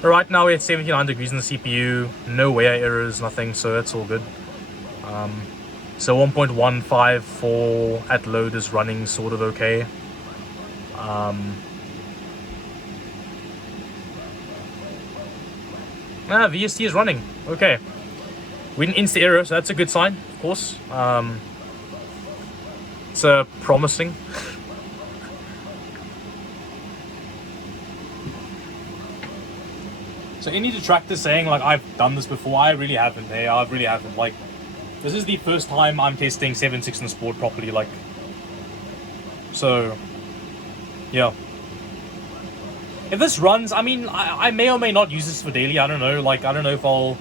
But right now we're at 79 degrees in the CPU. No wear errors, nothing, so that's all good. So 1.154 at load is running sort of okay. VST is running. Okay. We didn't insta error, so that's a good sign, of course. It's promising. So any detractors saying like I've done this before, I really haven't. Hey, I really haven't. Like, this is the first time I'm testing 7.6 in Sport properly. Like, so yeah. If this runs, I mean, I may or may not use this for daily. I don't know. Like, I don't know if I'll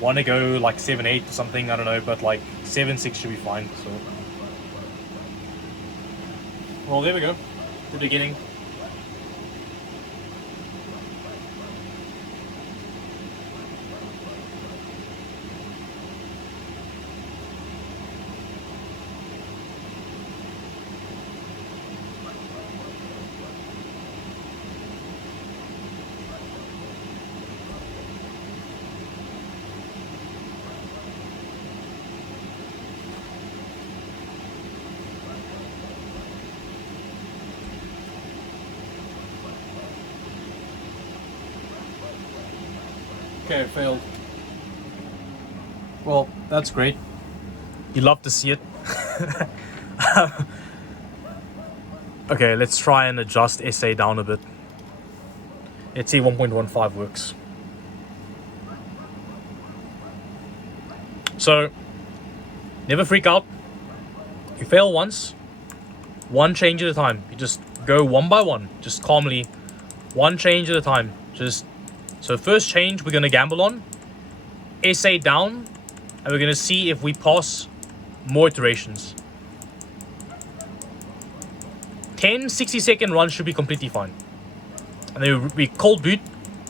want to go like 7.8 or something. I don't know, but like 7.6 should be fine. So, well, there we go. The beginning. Okay, failed. Well, that's great. You love to see it. Okay, let's try and adjust SA down a bit. Let's see 1.15 works. So, never freak out. You fail once, one change at a time. You just go one by one, just calmly, one change at a time. So first change we're going to gamble on, SA down, and we're going to see if we pass more iterations. 10 60-second runs should be completely fine. And then we cold boot,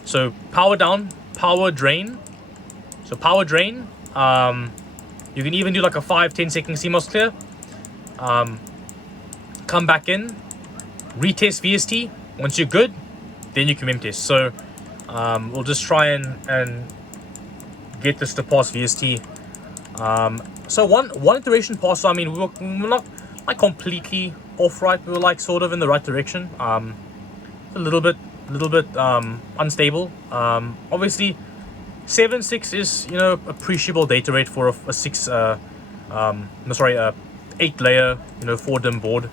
so power down, power drain. So power drain, you can even do like a 5-10 second CMOS clear. Come back in, retest VST. Once you're good, then you can mem test. So we'll just try and get this to pass VST. So one iteration pass. So I mean, we're not like completely off, right? We were like sort of in the right direction. A little bit unstable. Obviously, 7.6 is, you know, appreciable data rate for a 8-layer, you know, 4-DIMM board.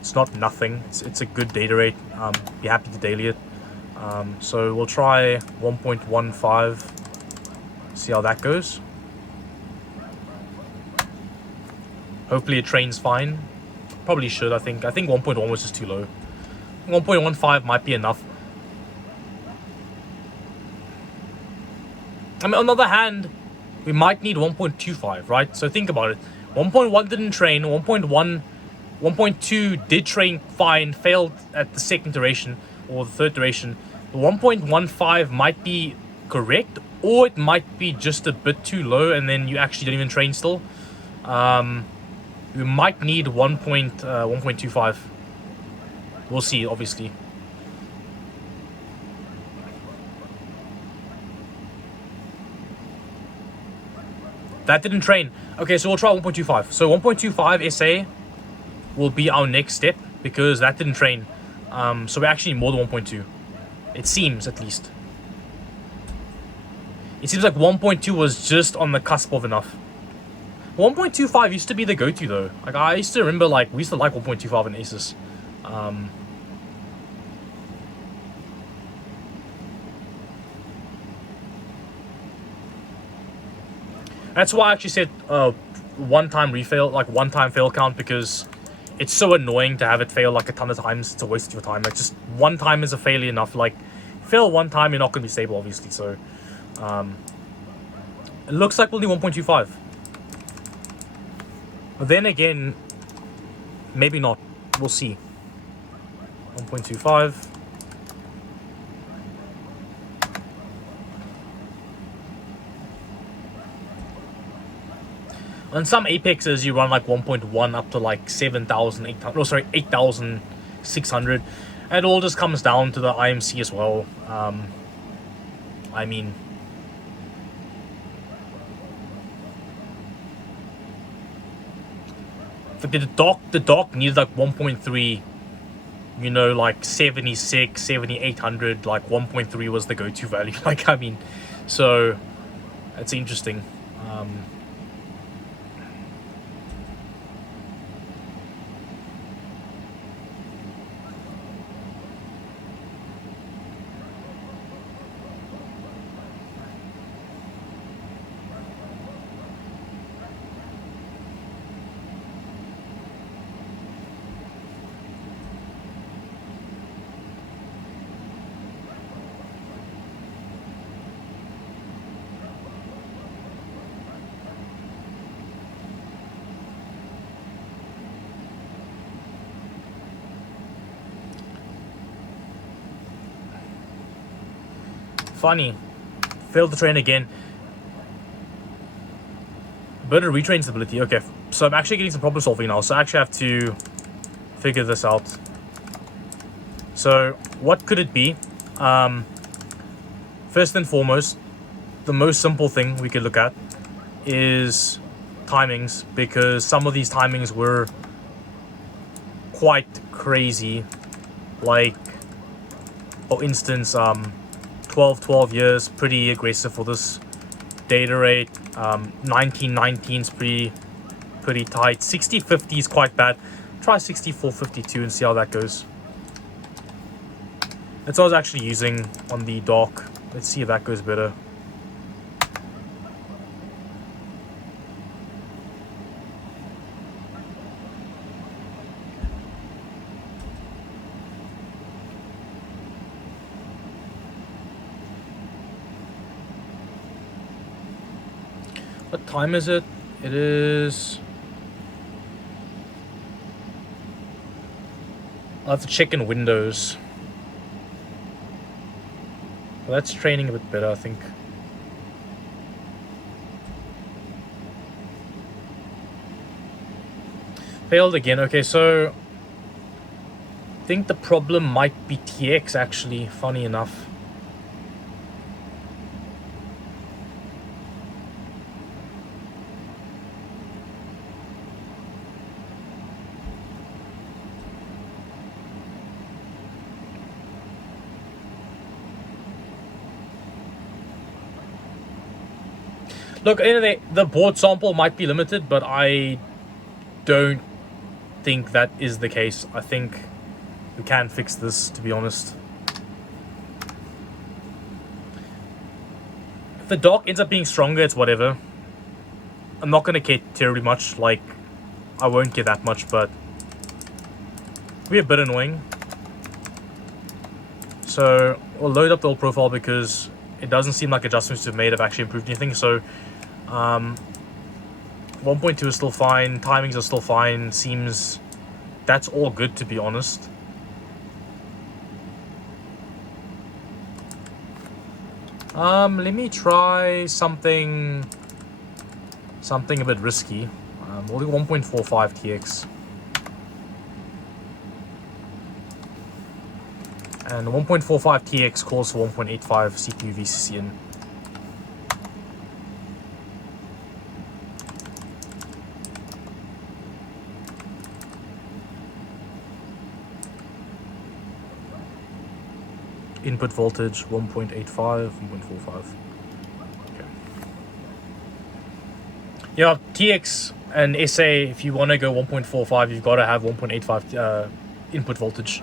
It's not nothing. It's a good data rate. Be happy to daily it. So we'll try 1.15, see how that goes. Hopefully it trains fine. Probably should, I think 1.1 was just too low. 1.15 might be enough. I mean, on the other hand, we might need 1.25, right? So think about it. 1.1 didn't train, 1.2 did train fine, failed at the second duration or the third duration. 1.15 might be correct, or it might be just a bit too low and then you actually don't even train still. We might need 1.25. We'll see, obviously. That didn't train. Okay, so we'll try 1.25. So 1.25 SA will be our next step because that didn't train. So we actually need more than 1.2. It seems, at least. It seems like 1.2 was just on the cusp of enough. 1.25 used to be the go-to though. Like I used to remember, like we used to like 1.25 in ASUS. That's why I actually said one-time refail, like one-time fail count, because it's so annoying to have it fail like a ton of times. It's a waste of your time. Like just one time is a failure enough. Like fail one time, you're not going to be stable, obviously. So it looks like we'll need 1.25. But then again, maybe not. We'll see. 1.25. On some Apexes, you run like 1.1 up to like 7,800. Oh, sorry, 8,600. And it all just comes down to the IMC as well. I mean, the dock needs like 1.3, you know, like 76, 7,800, like 1.3 was the go-to value. Like, I mean, so it's interesting. Funny. Failed to train again. Better retrain stability. Okay, so I'm actually getting some problem solving now. So I actually have to figure this out. So what could it be? First and foremost, the most simple thing we could look at is timings, because some of these timings were quite crazy. Like, for instance, 12 years, pretty aggressive for this data rate. 1919 is pretty tight. 6050 is quite bad. Try 6452 and see how that goes. That's what I was actually using on the dock. Let's see if that goes better. What time is it? It is... I'll have to check in Windows. Well, that's training a bit better, I think. Failed again. Okay, so I think the problem might be TX, actually, funny enough. Look, anyway, the board sample might be limited, but I don't think that is the case. I think we can fix this, to be honest. If the dock ends up being stronger, it's whatever. I'm not going to care terribly much. Like, I won't care that much, but it'll be a bit annoying. So we'll load up the old profile because it doesn't seem like adjustments we've made have actually improved anything. So 1.2 is still fine, timings are still fine, seems that's all good, to be honest. Let me try something a bit risky. We'll do 1.45 TX. And 1.45 TX calls for 1.85 CPU VCC in. Input voltage 1.85, 1.45. Okay. Yeah, TX and SA, if you want to go 1.45, you've got to have 1.85 input voltage.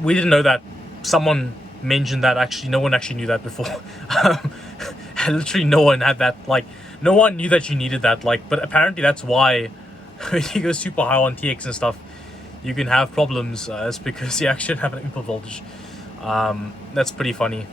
We didn't know that. Someone mentioned that. Actually, no one actually knew that before. Literally no one had that. Like, no one knew that you needed that. Like, but apparently that's why when you go super high on TX and stuff, you can have problems. It's because you actually have an input voltage. That's pretty funny.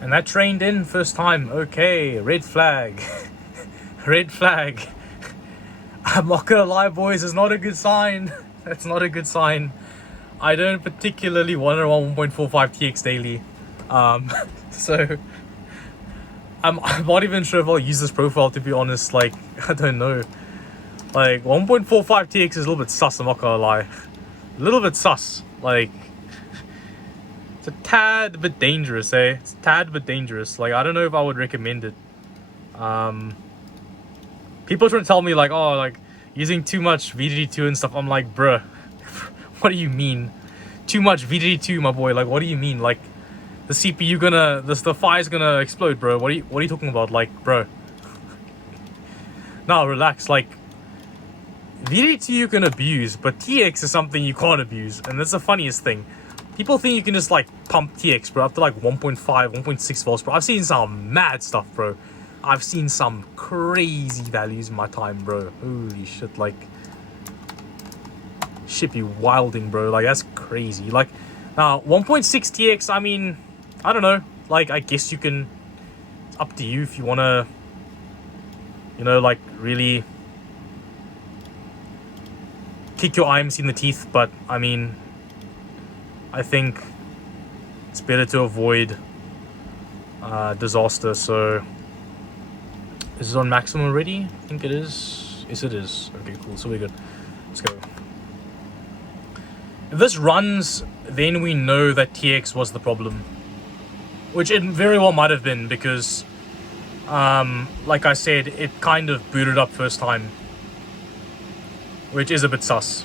And that trained in first time. Okay, red flag. Red flag. I'm not gonna lie, boys, it's not a good sign. That's not a good sign. I don't particularly want to run 1.45 TX daily. So I'm not even sure if I'll use this profile, to be honest. Like, I don't know. Like, 1.45 TX is a little bit sus, I'm not gonna lie. A little bit sus. Like, it's a tad bit dangerous, eh? It's a tad bit dangerous. Like, I don't know if I would recommend it. People try to tell me, like, oh, like, using too much VDD2 and stuff. I'm like, bruh, what do you mean? Too much VDD2, my boy. Like, what do you mean? Like, the CPU gonna, the fire's gonna explode, bro. What are you talking about? Like, bro. No, relax. Like, VDD2 you can abuse, but TX is something you can't abuse. And that's the funniest thing. People think you can just, like, pump TX, bro, up to, like, 1.5, 1.6 volts, bro. I've seen some mad stuff, bro. I've seen some crazy values in my time, bro. Holy shit, like, shit be wilding, bro. Like, that's crazy. Like, now, 1.6 TX, I mean, I don't know. Like, I guess you can, it's up to you if you want to, you know, like, really kick your IMC in the teeth. But, I mean, I think it's better to avoid disaster, so... Is it on maximum already? I think it is. Yes, it is. Okay, cool. So we're good. Let's go. If this runs, then we know that TX was the problem. Which it very well might have been because, like I said, it kind of booted up first time. Which is a bit sus.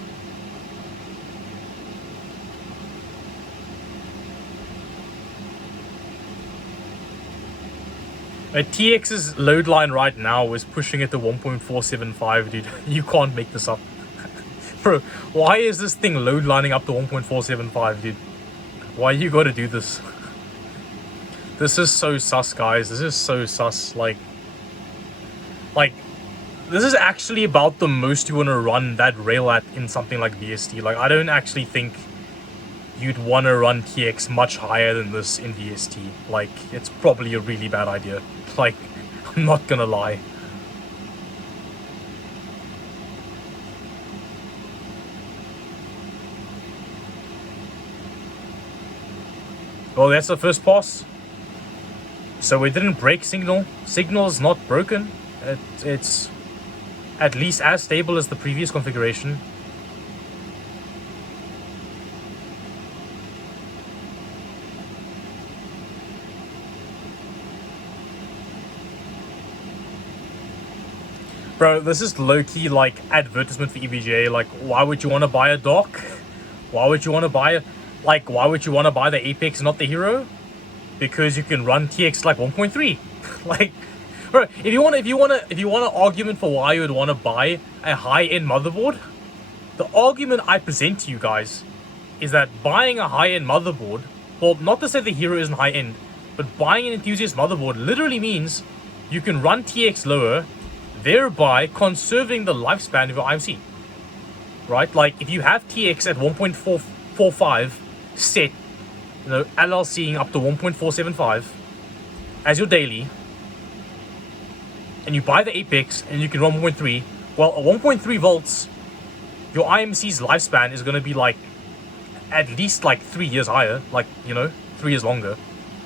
TX's load line right now is pushing it to 1.475, dude. You can't make this up. Bro, why is this thing load lining up to 1.475, dude? Why you gotta do this? This is so sus, guys. This is so sus. Like, this is actually about the most you want to run that rail at in something like VST. Like, I don't actually think you'd want to run TX much higher than this in VST. Like, it's probably a really bad idea. Like, I'm not gonna lie. Well, that's the first pass. So we didn't break signal. Signal is not broken. It's at least as stable as the previous configuration. Bro, this is low-key, like, advertisement for EVGA. Like, why would you want to buy a dock? Why would you want to buy why would you want to buy the Apex, not the Hero? Because you can run TX, like, 1.3. Like, Bro, if you want an argument for why you would want to buy a high-end motherboard, the argument I present to you guys is that buying a high-end motherboard, well, not to say the Hero isn't high-end, but buying an enthusiast motherboard literally means you can run TX lower, thereby conserving the lifespan of your IMC. Right? Like, if you have TX at 1.445 set, you know, LLCing up to 1.475 as your daily, and you buy the Apex and you can run 1.3, well, at 1.3 volts, your IMC's lifespan is going to be like at least like 3 years higher, like, you know, 3 years longer.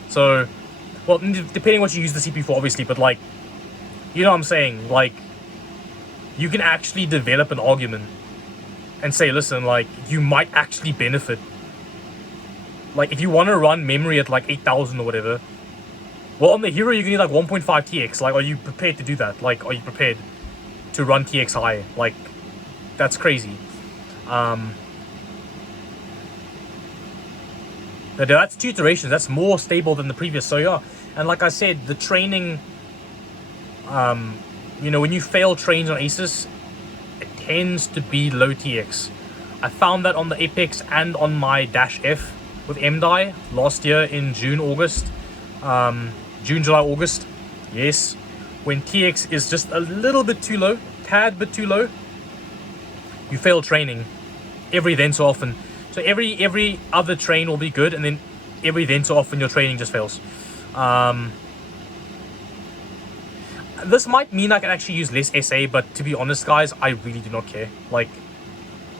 So, well, depending what you use the CPU for, obviously, but like, you know what I'm saying? Like, you can actually develop an argument and say, listen, like, you might actually benefit. Like, if you want to run memory at like 8,000 or whatever, well, on the Hero, you can need like 1.5 TX. Like, are you prepared to do that? Like, are you prepared to run TX high? Like, that's crazy. But that's 2 iterations. That's more stable than the previous. So yeah, and like I said, the training, you know, when you fail trains on ASUS, it tends to be low TX. I found that on the Apex and on my Dash F with MDI last year in June, July, August. Yes, when TX is just a little bit too low, tad bit too low, you fail training every then so often. So every other train will be good, and then every then so often your training just fails. This might mean I can actually use less SA, but to be honest, guys, I really do not care. Like,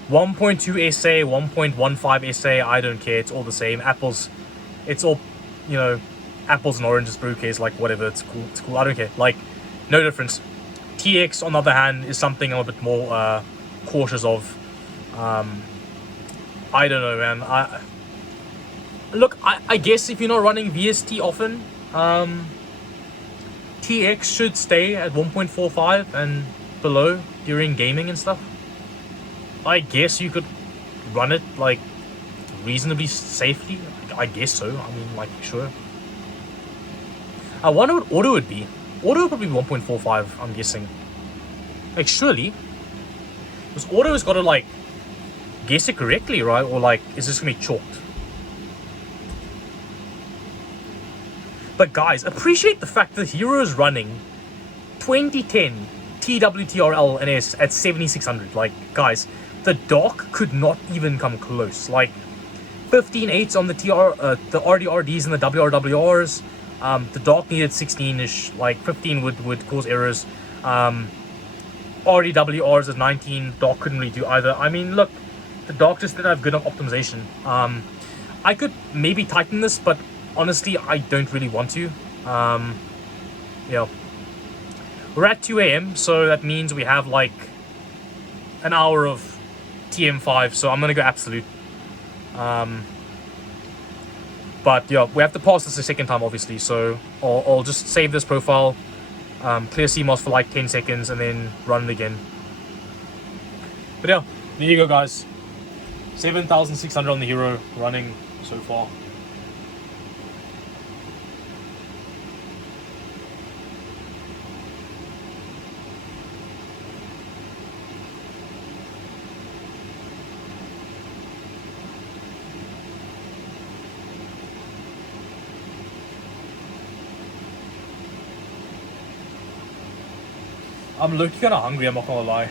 1.2 SA, 1.15 SA, I don't care. It's all the same. Apples, it's all, you know, apples and oranges, bouquets, like, whatever. It's cool. It's cool. I don't care. Like, no difference. TX, on the other hand, is something I'm a bit more cautious of. I don't know, man. I guess if you're not running VST often, TX should stay at 1.45 and below during gaming and stuff. I guess you could run it like reasonably safely. I guess so. I mean, like, sure. I wonder what auto would be. Auto would be 1.45, I'm guessing. Like, surely. Because auto has got to, like, guess it correctly, right? Or, like, is this going to be chalked? But, guys, appreciate the fact that Hero is running 2010 TWTRL and S at 7600. Like, guys, the dock could not even come close. Like, 15.8s on the the RDRDs and the WRWRs. The dock needed 16-ish. Like, 15 would cause errors. RDWRs at 19. Dock couldn't really do either. I mean, look, the dock just didn't have good enough optimization. I could maybe tighten this, but honestly, I don't really want to. Yeah. We're at 2 a.m., so that means we have like an hour of TM5, so I'm going to go absolute. But yeah, we have to pass this a second time, obviously, so I'll just save this profile, clear CMOS for like 10 seconds, and then run it again. But yeah, there you go, guys. 7,600 on the Hero running so far. I'm looking kind of hungry, I'm not gonna lie.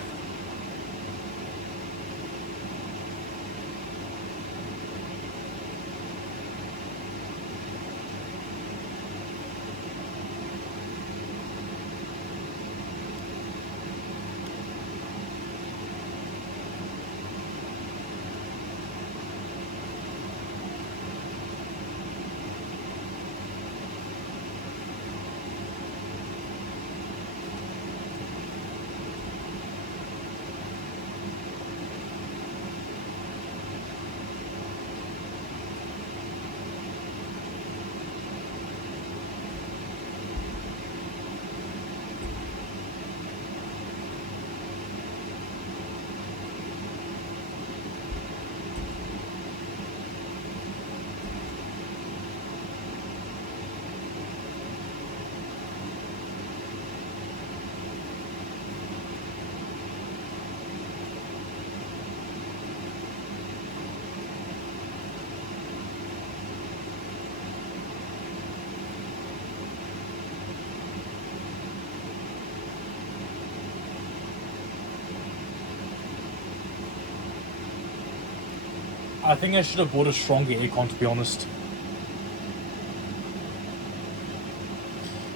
I think I should have bought a stronger aircon, to be honest.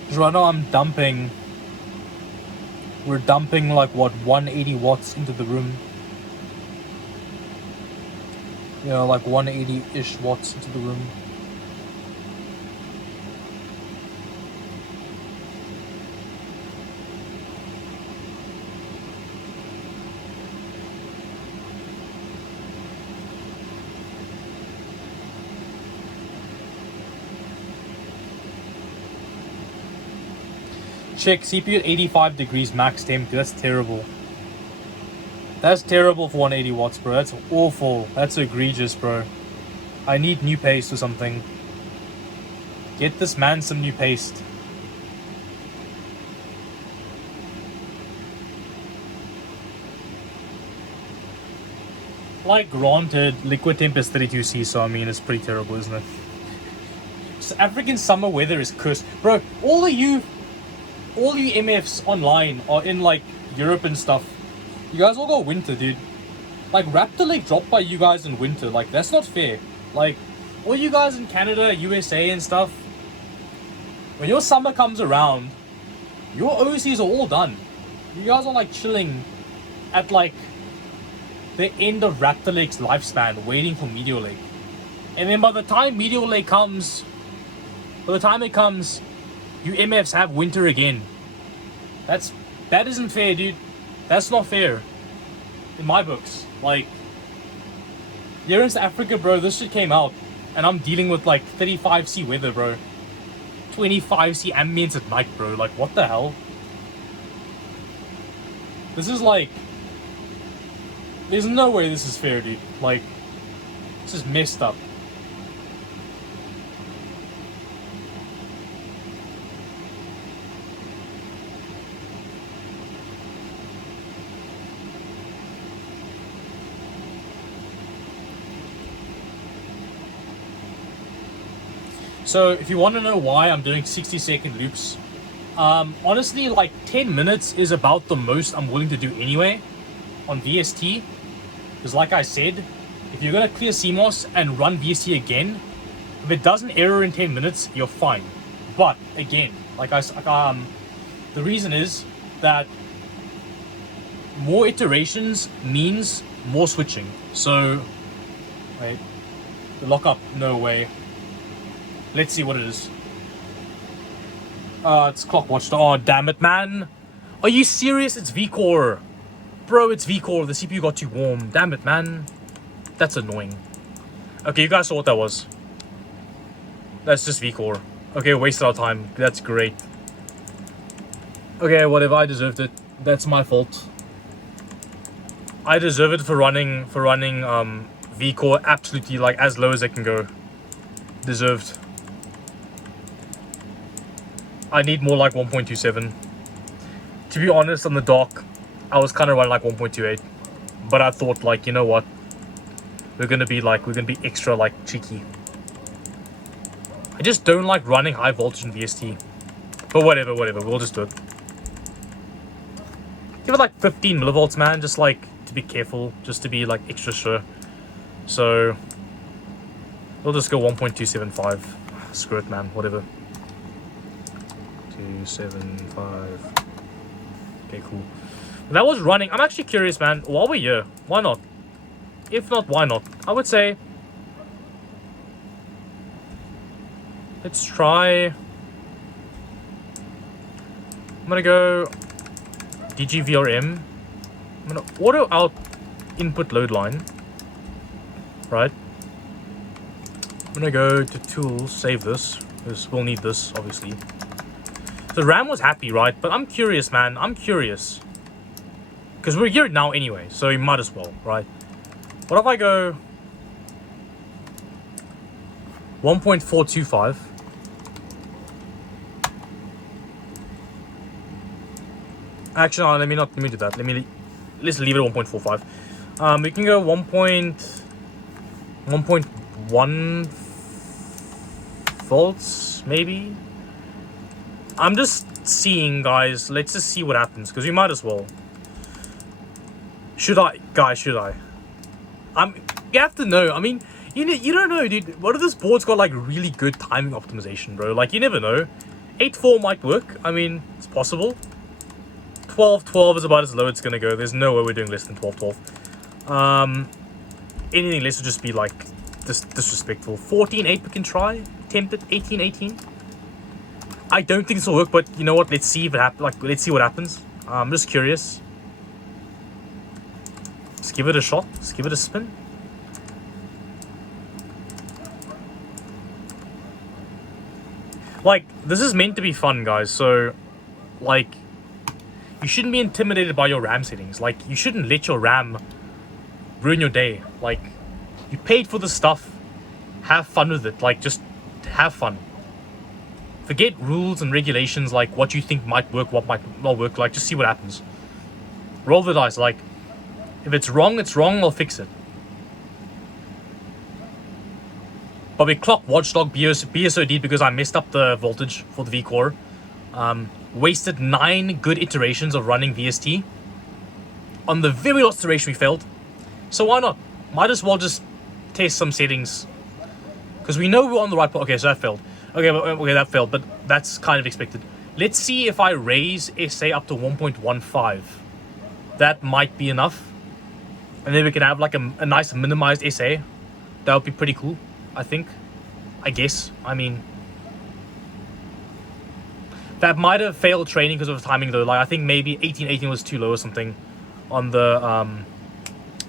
Because right now we're dumping like what, 180 watts into the room. You know, like 180-ish watts into the room. Check CPU at 85 degrees max temp. That's terrible. That's terrible for 180 watts, bro. That's awful. That's egregious, bro. I need new paste or something. Get this man some new paste. Like, granted, liquid temp is 32C, so I mean, it's pretty terrible, isn't it? Just African summer weather is cursed. Bro, all you MFs online are in, like, Europe and stuff. You guys all got winter, dude. Like, Raptor Lake dropped by you guys in winter. Like, that's not fair. Like, all you guys in Canada, USA and stuff, when your summer comes around, your OCs are all done. You guys are, like, chilling at, like, the end of Raptor Lake's lifespan, waiting for Meteor Lake. And then by the time Meteor Lake comes, you MFs have winter again. That isn't fair, dude. That's not fair. In my books. Like, here in South Africa, bro, this shit came out. And I'm dealing with like 35C weather, bro. 25C ambience at night, bro. Like, what the hell? This is like... There's no way this is fair, dude. Like, this is messed up. So if you want to know why I'm doing 60-second loops, honestly, like 10 minutes is about the most I'm willing to do anyway on VST. Because like I said, if you're going to clear CMOS and run VST again, if it doesn't error in 10 minutes, you're fine. But again, like the reason is that more iterations means more switching. So, wait, the lockup, no way. Let's see what it is. It's clock watched. Oh, damn it, man. Are you serious? It's V-Core. Bro, it's V-Core. The CPU got too warm. Damn it, man. That's annoying. Okay, you guys saw what that was. That's just V-Core. Okay, wasted our time. That's great. Okay, whatever. I deserved it. That's my fault. I deserve it for running V-Core absolutely like as low as it can go. Deserved. I need more like 1.27. To be honest, on the dock, I was kind of running like 1.28. But I thought, like, you know what? We're gonna be extra like cheeky. I just don't like running high voltage in VST. But whatever, we'll just do it. Give it like 15 millivolts, man, just like to be careful, just to be like extra sure. So we'll just go 1.275. Screw it, man, whatever. 275. Okay, cool. That was running. I'm actually curious, man. While we're here, why not? If not, why not? I would say let's try. I'm gonna go DGVRM. I'm gonna auto out input load line. Right. I'm gonna go to tools, save this, because we'll need this, obviously. The RAM was happy, right? But I'm curious, man. I'm curious. Because we're here now anyway, so you might as well, right? What if I go 1.425? Actually, no, let me do that. Let's leave it at 1.45. We can go 1.1 volts, maybe. I'm just seeing, guys. Let's just see what happens, because we might as well. Should I? Guys, should I? You have to know. I mean, you don't know, dude. What if this board's got like really good timing optimization, bro? Like, you never know. 8-4 might work. I mean, it's possible. 12-12 is about as low it's gonna go. There's no way we're doing less than 12-12. Anything less would just be like disrespectful. 14-8 we can try. Attempt it. 18-18. I don't think this will work, but you know what? Let's see if it happens. Like, let's see what happens. I'm just curious. Let's give it a shot. Let's give it a spin. Like, this is meant to be fun, guys. So, like, you shouldn't be intimidated by your RAM settings. Like, you shouldn't let your RAM ruin your day. Like, you paid for the stuff. Have fun with it. Like, just have fun. Forget rules and regulations, like what you think might work, what might not work. Like, just see what happens. Roll the dice. Like, if it's wrong, I'll fix it. But we clocked Watchdog BSOD because I messed up the voltage for the V-Core. Wasted 9 good iterations of running VST. On the very last iteration we failed. So why not? Might as well just test some settings. Because we know we're on the right path. Okay, so that failed. Okay, that failed, but that's kind of expected. Let's see if I raise SA up to 1.15. That might be enough. And then we can have like a nice minimized SA. That would be pretty cool, I think. I guess. I mean, that might have failed training because of the timing though. Like, I think maybe 18-18 was too low or something on the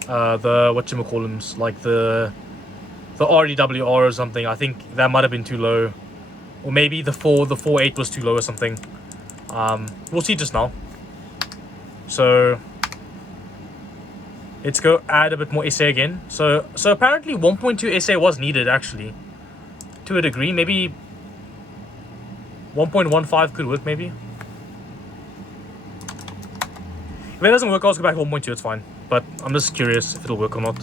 whatchamacallums, like the RDWR or something. I think that might have been too low. Or maybe the 4.8 was too low or something. We'll see just now. So let's go add a bit more SA again. So apparently 1.2 SA was needed actually. To a degree. Maybe 1.15 could work maybe. If that doesn't work, I'll just go back to 1.2, it's fine. But I'm just curious if it'll work or not.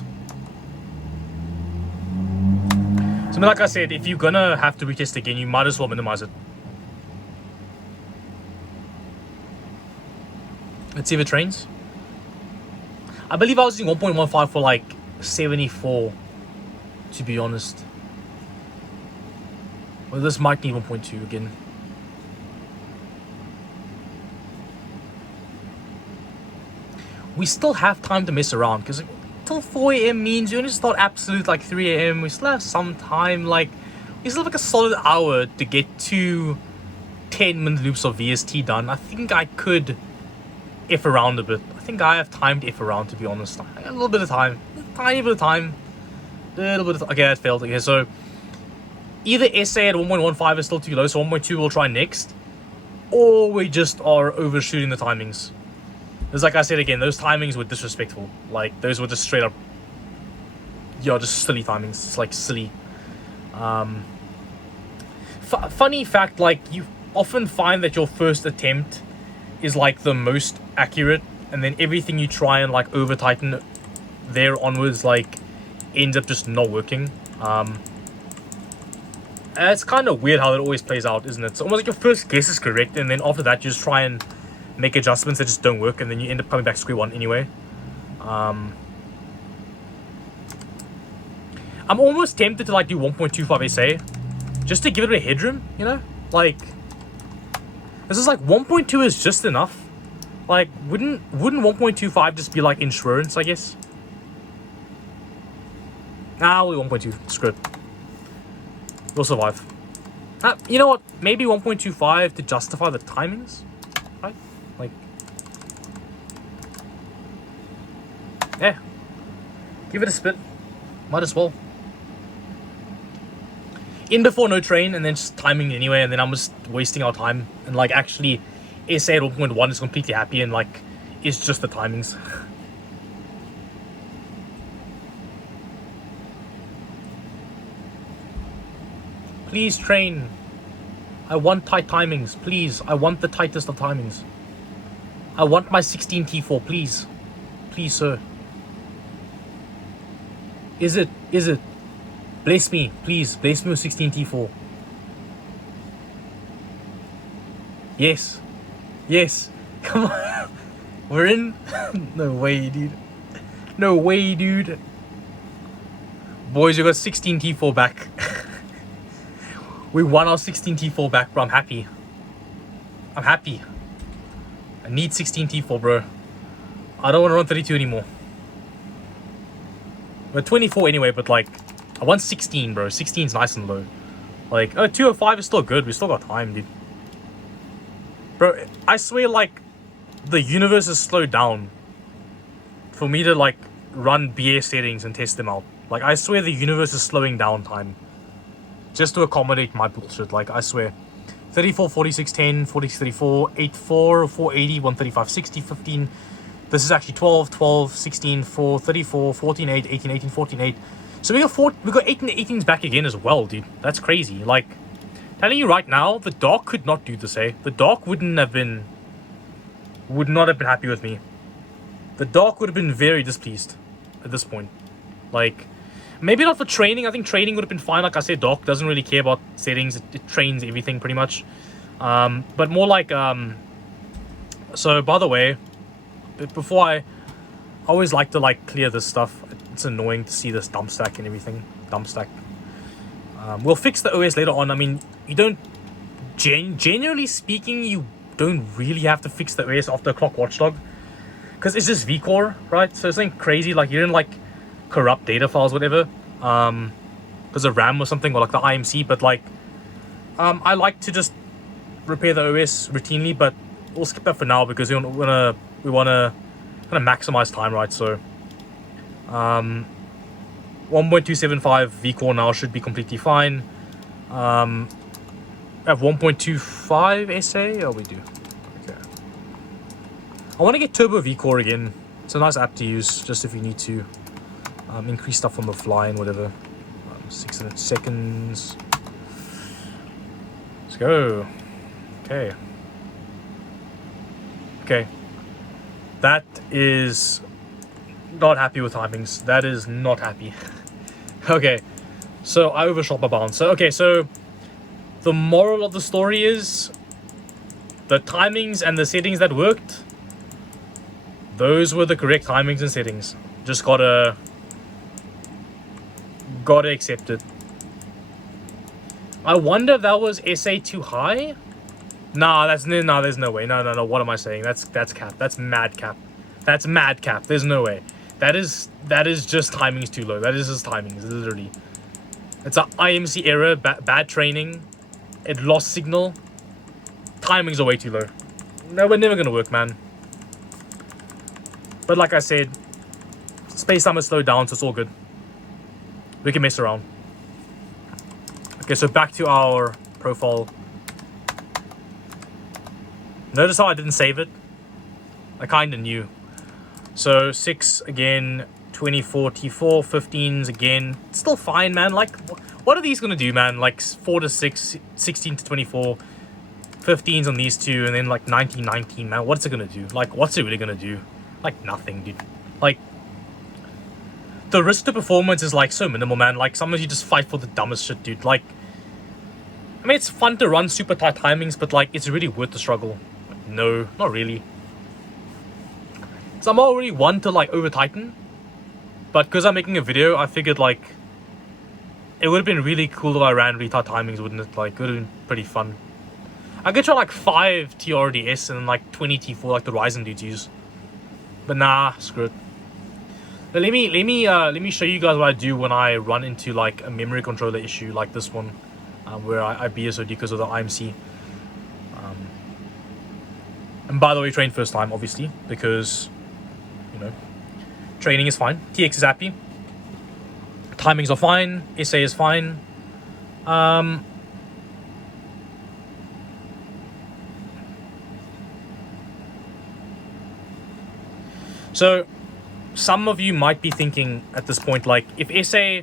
So like I said, if you're gonna have to retest again, you might as well minimize it. Let's see if it trains. I believe I was using 1.15 for like 74, to be honest. Well, this might need 1.2 again. We still have time to mess around because till 4 AM means you only start absolute like 3 AM. We still have some time. Like, we still have like a solid hour to get 2 10-minute loops of VST done. I think I could F around a bit. I think I have time to F around, to be honest. I got a little bit of time. A tiny bit of time. Okay, that failed. Okay, so either SA at 1.15 is still too low, so 1.2 we'll try next. Or we just are overshooting the timings. Because like I said again, those timings were disrespectful. Like, those were just straight up, just silly timings. It's like silly. Funny fact, like, you often find that your first attempt is like the most accurate, and then everything you try and like over tighten there onwards like ends up just not working. It's kind of weird how that always plays out, isn't it? It's almost like your first guess is correct, and then after that you just try and make adjustments that just don't work, and then you end up coming back to square one anyway. I'm almost tempted to like do 1.25 SA just to give it a bit of headroom, you know? Like, this is like 1.2 is just enough. Like, wouldn't 1.25 just be like insurance, I guess? Nah, we'll do 1.2. Screw it. We'll survive. You know what? Maybe 1.25 to justify the timings, right? Like, yeah. Give it a spin. Might as well. In before no train, and then just timing anyway, and then I'm just wasting our time. And like, actually, SA at 1.1 is completely happy, and like, it's just the timings. Please train. I want tight timings, please. I want the tightest of timings. I want my 16 T4, please. Please, sir. Is it? Bless me, please. Bless me with 16 T4. Yes. Yes. Come on. We're in. No way, dude. No way, dude. Boys, we got 16 T4 back. We won our 16 T4 back, bro. I'm happy. I'm happy. I need 16 T4, bro. I don't want to run 32 anymore. We're 24 anyway, but like, I want 16, bro. 16 is nice and low. Like, 205 is still good. We still got time, dude. Bro, I swear, like, the universe has slowed down for me to, like, run BS settings and test them out. Like, I swear the universe is slowing down time just to accommodate my bullshit. Like, I swear. 34, 46, 10, 46, 34, 84, 480, 135, 60, 15. This is actually 12, 12, 16, 4, 34, 14, 8, 18, 18, 14, 8. So we got 18 18s back again as well, dude. That's crazy. Like, telling you right now, the Dark could not do this, eh? The Dark would not have been happy with me. The Dark would have been very displeased at this point. Like, maybe not for training. I think training would have been fine. Like I said, Dark doesn't really care about settings. It trains everything pretty much. But more like, so by the way, before I always like to like clear this stuff. It's annoying to see this dump stack and everything. Dump stack. We'll fix the OS later on. I mean, you don't, generally speaking, you don't really have to fix the OS after a clock watchdog. Because it's just vCore, right? So it's nothing crazy. Like, you didn't like corrupt data files, whatever. Because of RAM or something, or like the IMC. But like, I like to just repair the OS routinely. But we'll skip that for now because we wanna kind of maximize time, right? So 1.275 vCore now should be completely fine. I have 1.25 SA. Oh, we do. Okay. I want to get Turbo vCore again. It's a nice app to use, just if you need to increase stuff on the fly and whatever. 600 seconds. Let's go. Okay. Okay. That is not happy with timings. That is not happy. Okay, so I overshot my bounds. So okay, so the moral of the story is the timings and the settings that worked, those were the correct timings and settings. Just gotta accept it. I wonder if that was SA too high. Nah, there's no way. No. What am I saying? That's cap. That's mad cap. That's mad cap. There's no way. That is just timings too low. That is just timings, literally. It's an IMC error, bad training. It lost signal. Timings are way too low. No, we're never gonna work, man. But like I said, space time has slowed down, so it's all good. We can mess around. Okay, so back to our profile. Notice how I didn't save it? I kind of knew. So 6 again, 24 T4, 15s again. It's still fine, man. Like, what are these going to do, man? Like 4 to 6, 16 to 24, 15s on these two, and then like 19, 19, man. What's it going to do? Like, what's it really going to do? Like, nothing, dude. Like, the risk to performance is like so minimal, man. Like, sometimes you just fight for the dumbest shit, dude. Like, I mean, it's fun to run super tight timings, but like, it's really worth the struggle. No, not really. So I'm already one to like over tighten, but because I'm making a video, I figured like it would have been really cool if I ran really tight timings, wouldn't it? Like, it would have been pretty fun. I could try like 5 TRDS and then like 20 T4 like the Ryzen dudes use, but nah, screw it. But let me show you guys what I do when I run into like a memory controller issue like this one, where I BSOD because of the IMC. And by the way, train first time, obviously, because, you know, training is fine. TX is happy. Timings are fine. SA is fine. So, some of you might be thinking at this point, like, if SA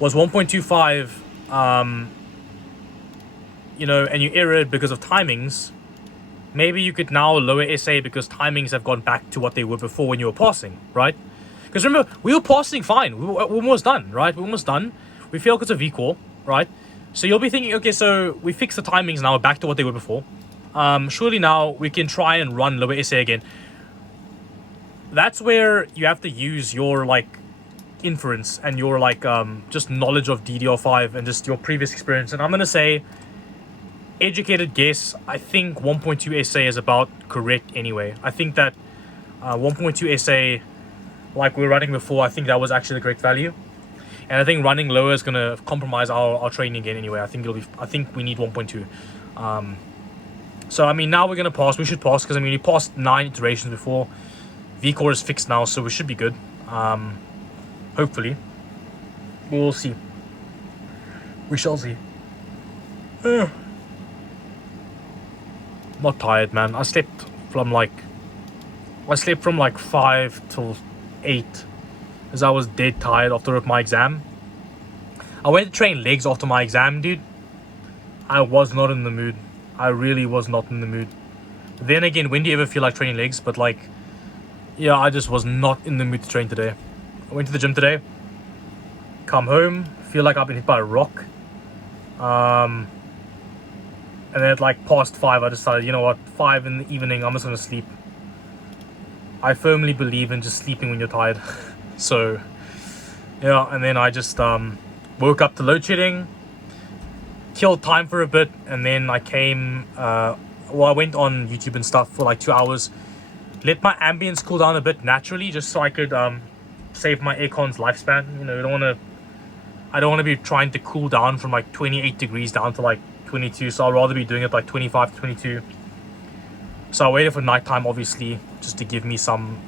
was 1.25, you know, and you errored because of timings, maybe you could now lower SA because timings have gone back to what they were before when you were passing, right? Because remember, we were passing fine. We're almost done, right? We're almost done. We failed because of vCore, right? So you'll be thinking, okay, so we fixed the timings now back to what they were before. Surely now we can try and run lower SA again. That's where you have to use your, like, inference and your like just knowledge of DDR5 and just your previous experience. And I'm gonna say, educated guess, I think 1.2 SA is about correct anyway. I think that 1.2 SA, like we were running before, I think that was actually a great value. And I think running lower is gonna compromise our training again anyway. I think we need 1.2. So I mean, now we're gonna pass. We should pass because I mean we passed 9 iterations before. vCore is fixed now, so we should be good. Hopefully, we'll see. We shall see. Not tired, man. I slept from like 5 till 8, as I was dead tired after my exam. I went to train legs after my exam, dude. I was not in the mood. I really was not in the mood. But then again, when do you ever feel like training legs? But like, yeah, I just was not in the mood to train today. I went to the gym today. Come home, feel like I've been hit by a rock. And then at like past 5, I decided, you know what, 5 in the evening, I'm just gonna sleep. I firmly believe in just sleeping when you're tired. So, yeah, and then I just woke up to load shedding, killed time for a bit, and then I came, I went on YouTube and stuff for like 2 hours, let my ambience cool down a bit naturally, just so I could save my aircon's lifespan. You know, I don't want to be trying to cool down from like 28 degrees down to like 22, so I'd rather be doing it like 25 to 22. So I waited for nighttime, obviously, just to give me some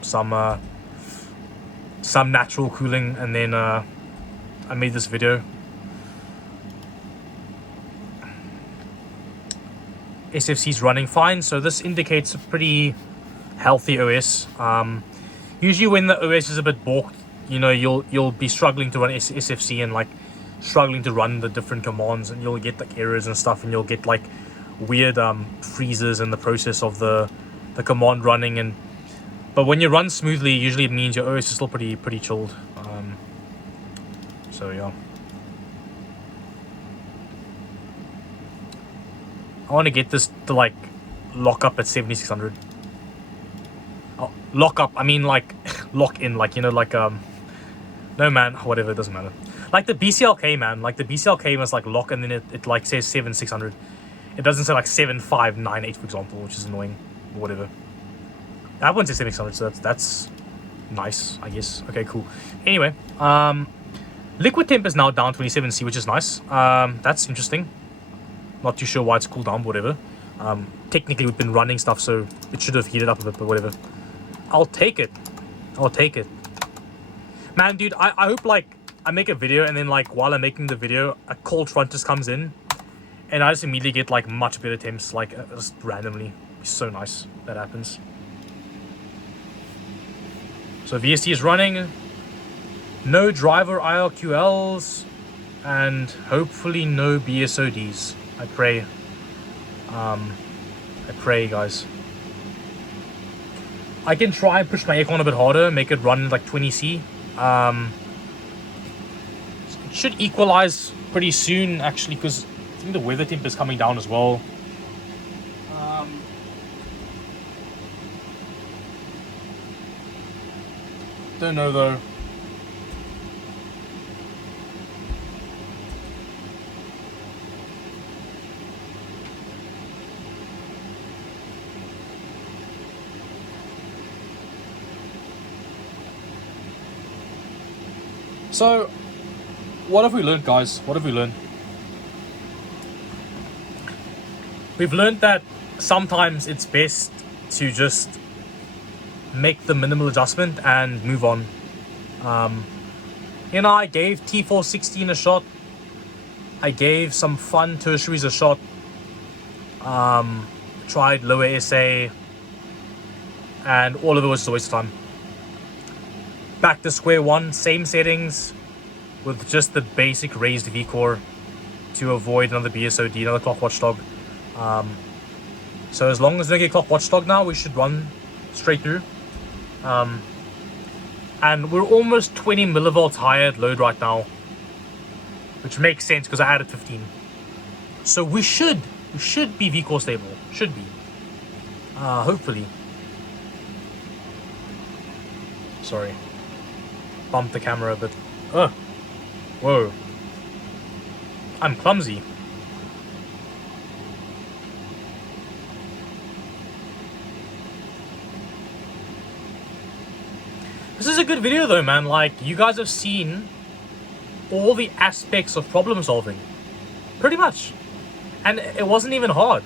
natural cooling, and then I made this video. SFC's running fine, so this indicates a pretty healthy OS. Usually when the OS is a bit balked, you know, you'll be struggling to run SFC and like struggling to run the different commands, and you'll get like errors and stuff, and you'll get like weird freezes in the process of the command running. But when you run smoothly, usually it means your OS is still pretty chilled. So yeah, I want to get this to like lock up at 7600. Lock up, I mean like lock in, like, you know, like no man, whatever, it doesn't matter. Like the BCLK, man, like the BCLK was like lock, and then it like says 7600. It doesn't say like 7598, for example, which is annoying, or whatever. That one says 7600, so that's nice, I guess. Okay, cool. Anyway, liquid temp is now down 27C, which is nice. That's interesting. Not too sure why it's cooled down, but whatever. Technically we've been running stuff, so it should have heated up a bit, but whatever. I'll take it. I'll take it. Man, dude, I hope like I make a video, and then like while I'm making the video, a cold front just comes in, and I just immediately get like much better temps, like just randomly. It's so nice that happens. So VST is running, no driver IRQLs, and hopefully no BSODs. I pray. I pray, guys. I can try and push my aircon a bit harder, make it run like 20C. It should equalize pretty soon, actually, because I think the weather temp is coming down as well. Don't know though. So, what have we learned, guys? What have we learned? We've learned that sometimes it's best to just make the minimal adjustment and move on. You know, I gave T416 a shot. I gave some fun tertiaries a shot. Tried lower SA, and all of it was just a waste of time. Back to square one, same settings, with just the basic raised vCore to avoid another BSOD, another clock watchdog. So as long as they get clock watchdog now, we should run straight through. And we're almost 20 millivolts higher at load right now, which makes sense because I added 15. So we should be vCore stable. Should be. Hopefully. Sorry. bumped the camera a bit. Ugh. Whoa. I'm clumsy. This is a good video though, man. Like, you guys have seen all the aspects of problem solving. Pretty much. And it wasn't even hard.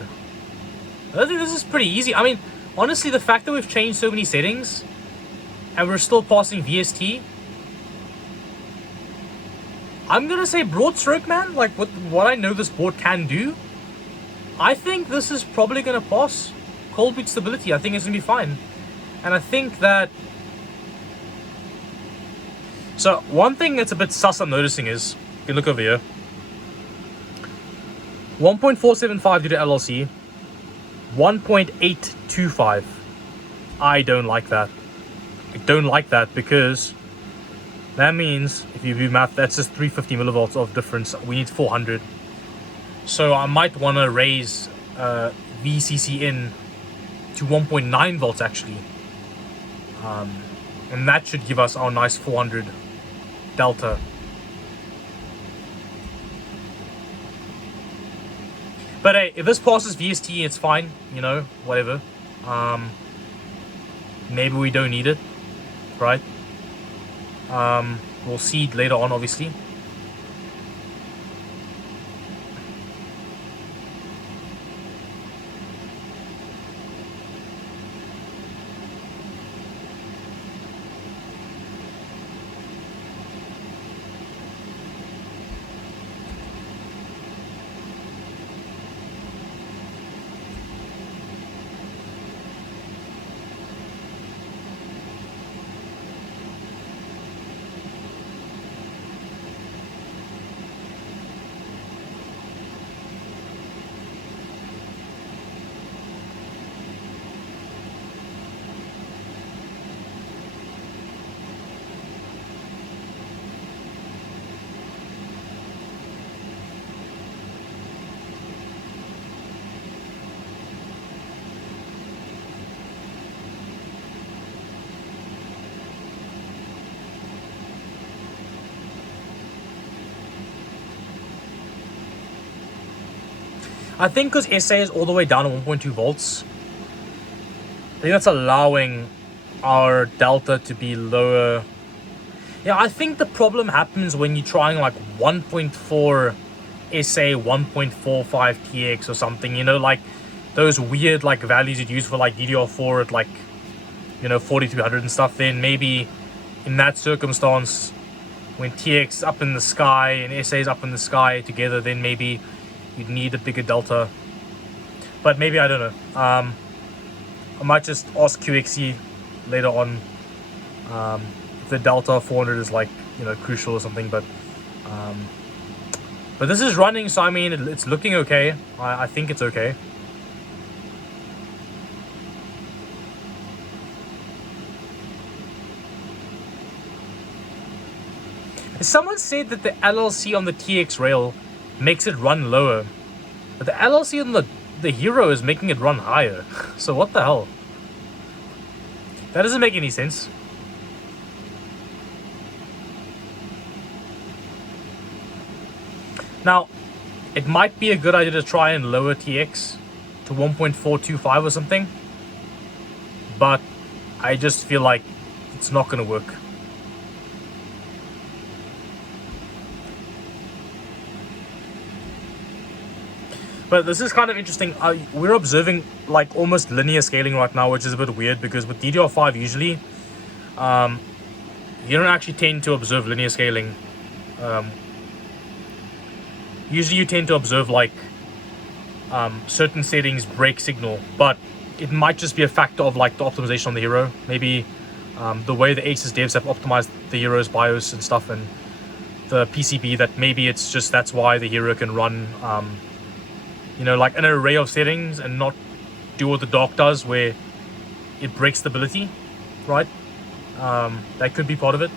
I think this is pretty easy. I mean, honestly, the fact that we've changed so many settings and we're still passing VST, I'm gonna say broad stroke, man. Like, with what I know this board can do, I think this is probably gonna pass cold boot stability. I think it's gonna be fine. And I think that... So, one thing that's a bit sus I'm noticing is, you can look over here, 1.475 due to LLC, 1.825. I don't like that. I don't like that because that means, if you do math, that's just 350 millivolts of difference. We need 400. So I might want to raise VCC in to 1.9 volts actually. And that should give us our nice 400 delta. But hey, if this passes VST, it's fine, you know, whatever. Maybe we don't need it, right? We'll see later on, obviously. I think because SA is all the way down to 1.2 volts, I think that's allowing our delta to be lower. Yeah, I think the problem happens when you're trying like 1.4 SA, 1.45 TX or something, you know, like those weird like values you'd use for like DDR4 at like, you know, 4300 and stuff. Then maybe in that circumstance, when TX is up in the sky and SA is up in the sky together, then maybe you'd need a bigger delta. But maybe, I don't know. I might just ask QXC later on if the delta 400 is like, you know, crucial or something. But this is running, so I mean, it's looking okay. I think it's okay. Someone said that the LLC on the TX rail makes it run lower, but the LLC on the Hero is making it run higher. So what the hell? That doesn't make any sense. Now, it might be a good idea to try and lower TX to 1.425 or something, but I just feel like it's not going to work. But this is kind of interesting. We're observing like almost linear scaling right now, which is a bit weird because with DDR5 usually you don't actually tend to observe linear scaling. Usually you tend to observe like certain settings break signal, but it might just be a factor of like the optimization on the Hero. Maybe the way the ASUS devs have optimized the Hero's BIOS and stuff and the PCB, that maybe it's just that's why the Hero can run you know, like an array of settings and not do what the dock does where it breaks stability, right? That could be part of it.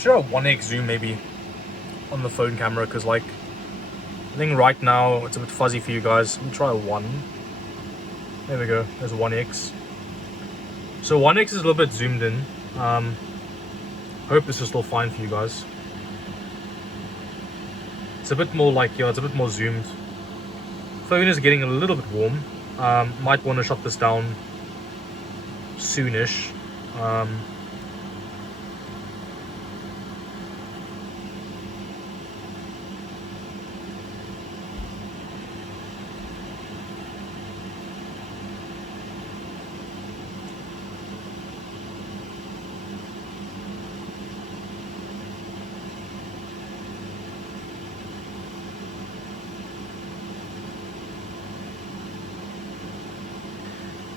should have 1x zoom maybe on the phone camera, because like I think right now it's a bit fuzzy for you guys. Let me try a 1. There we go, there's 1x. So 1x is a little bit zoomed in. Hope this is still fine for you guys. It's a bit more like, yeah, it's a bit more zoomed. Phone is getting a little bit warm. Might want to shut this down soonish.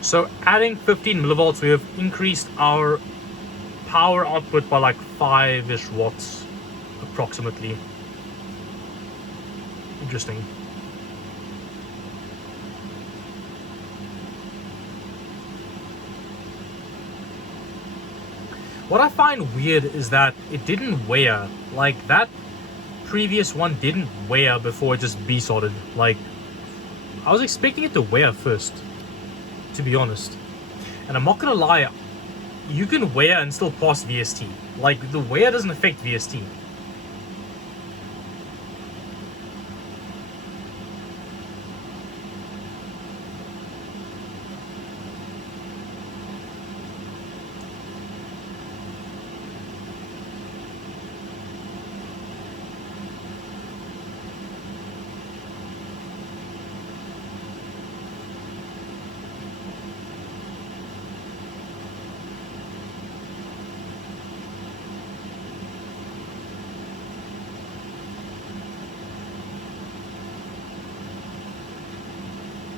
So adding 15 millivolts, we have increased our power output by like 5-ish watts approximately. Interesting. What I find weird is that it didn't wear. Like that previous one didn't wear before it just B-soldered. Like I was expecting it to wear first, to be honest. And I'm not gonna lie, you can wear and still pass VST. Like the wear doesn't affect VST.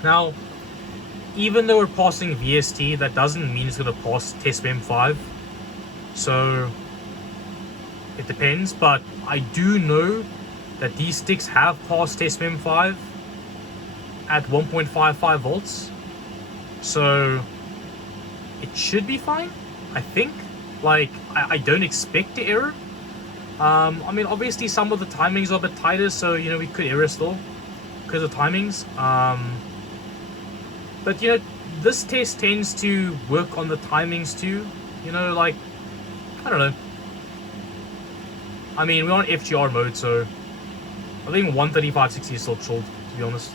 Now, even though we're passing VST, that doesn't mean it's going to pass TestMem5. So, it depends. But I do know that these sticks have passed TestMem5 at 1.55 volts. So, it should be fine, I think. Like, I don't expect to error. I mean, obviously some of the timings are a bit tighter, so, you know, we could error still because of timings. But, you know, this test tends to work on the timings too. You know, like, I don't know. I mean, we're on FGR mode, so I think 135/60 is still chilled, to be honest.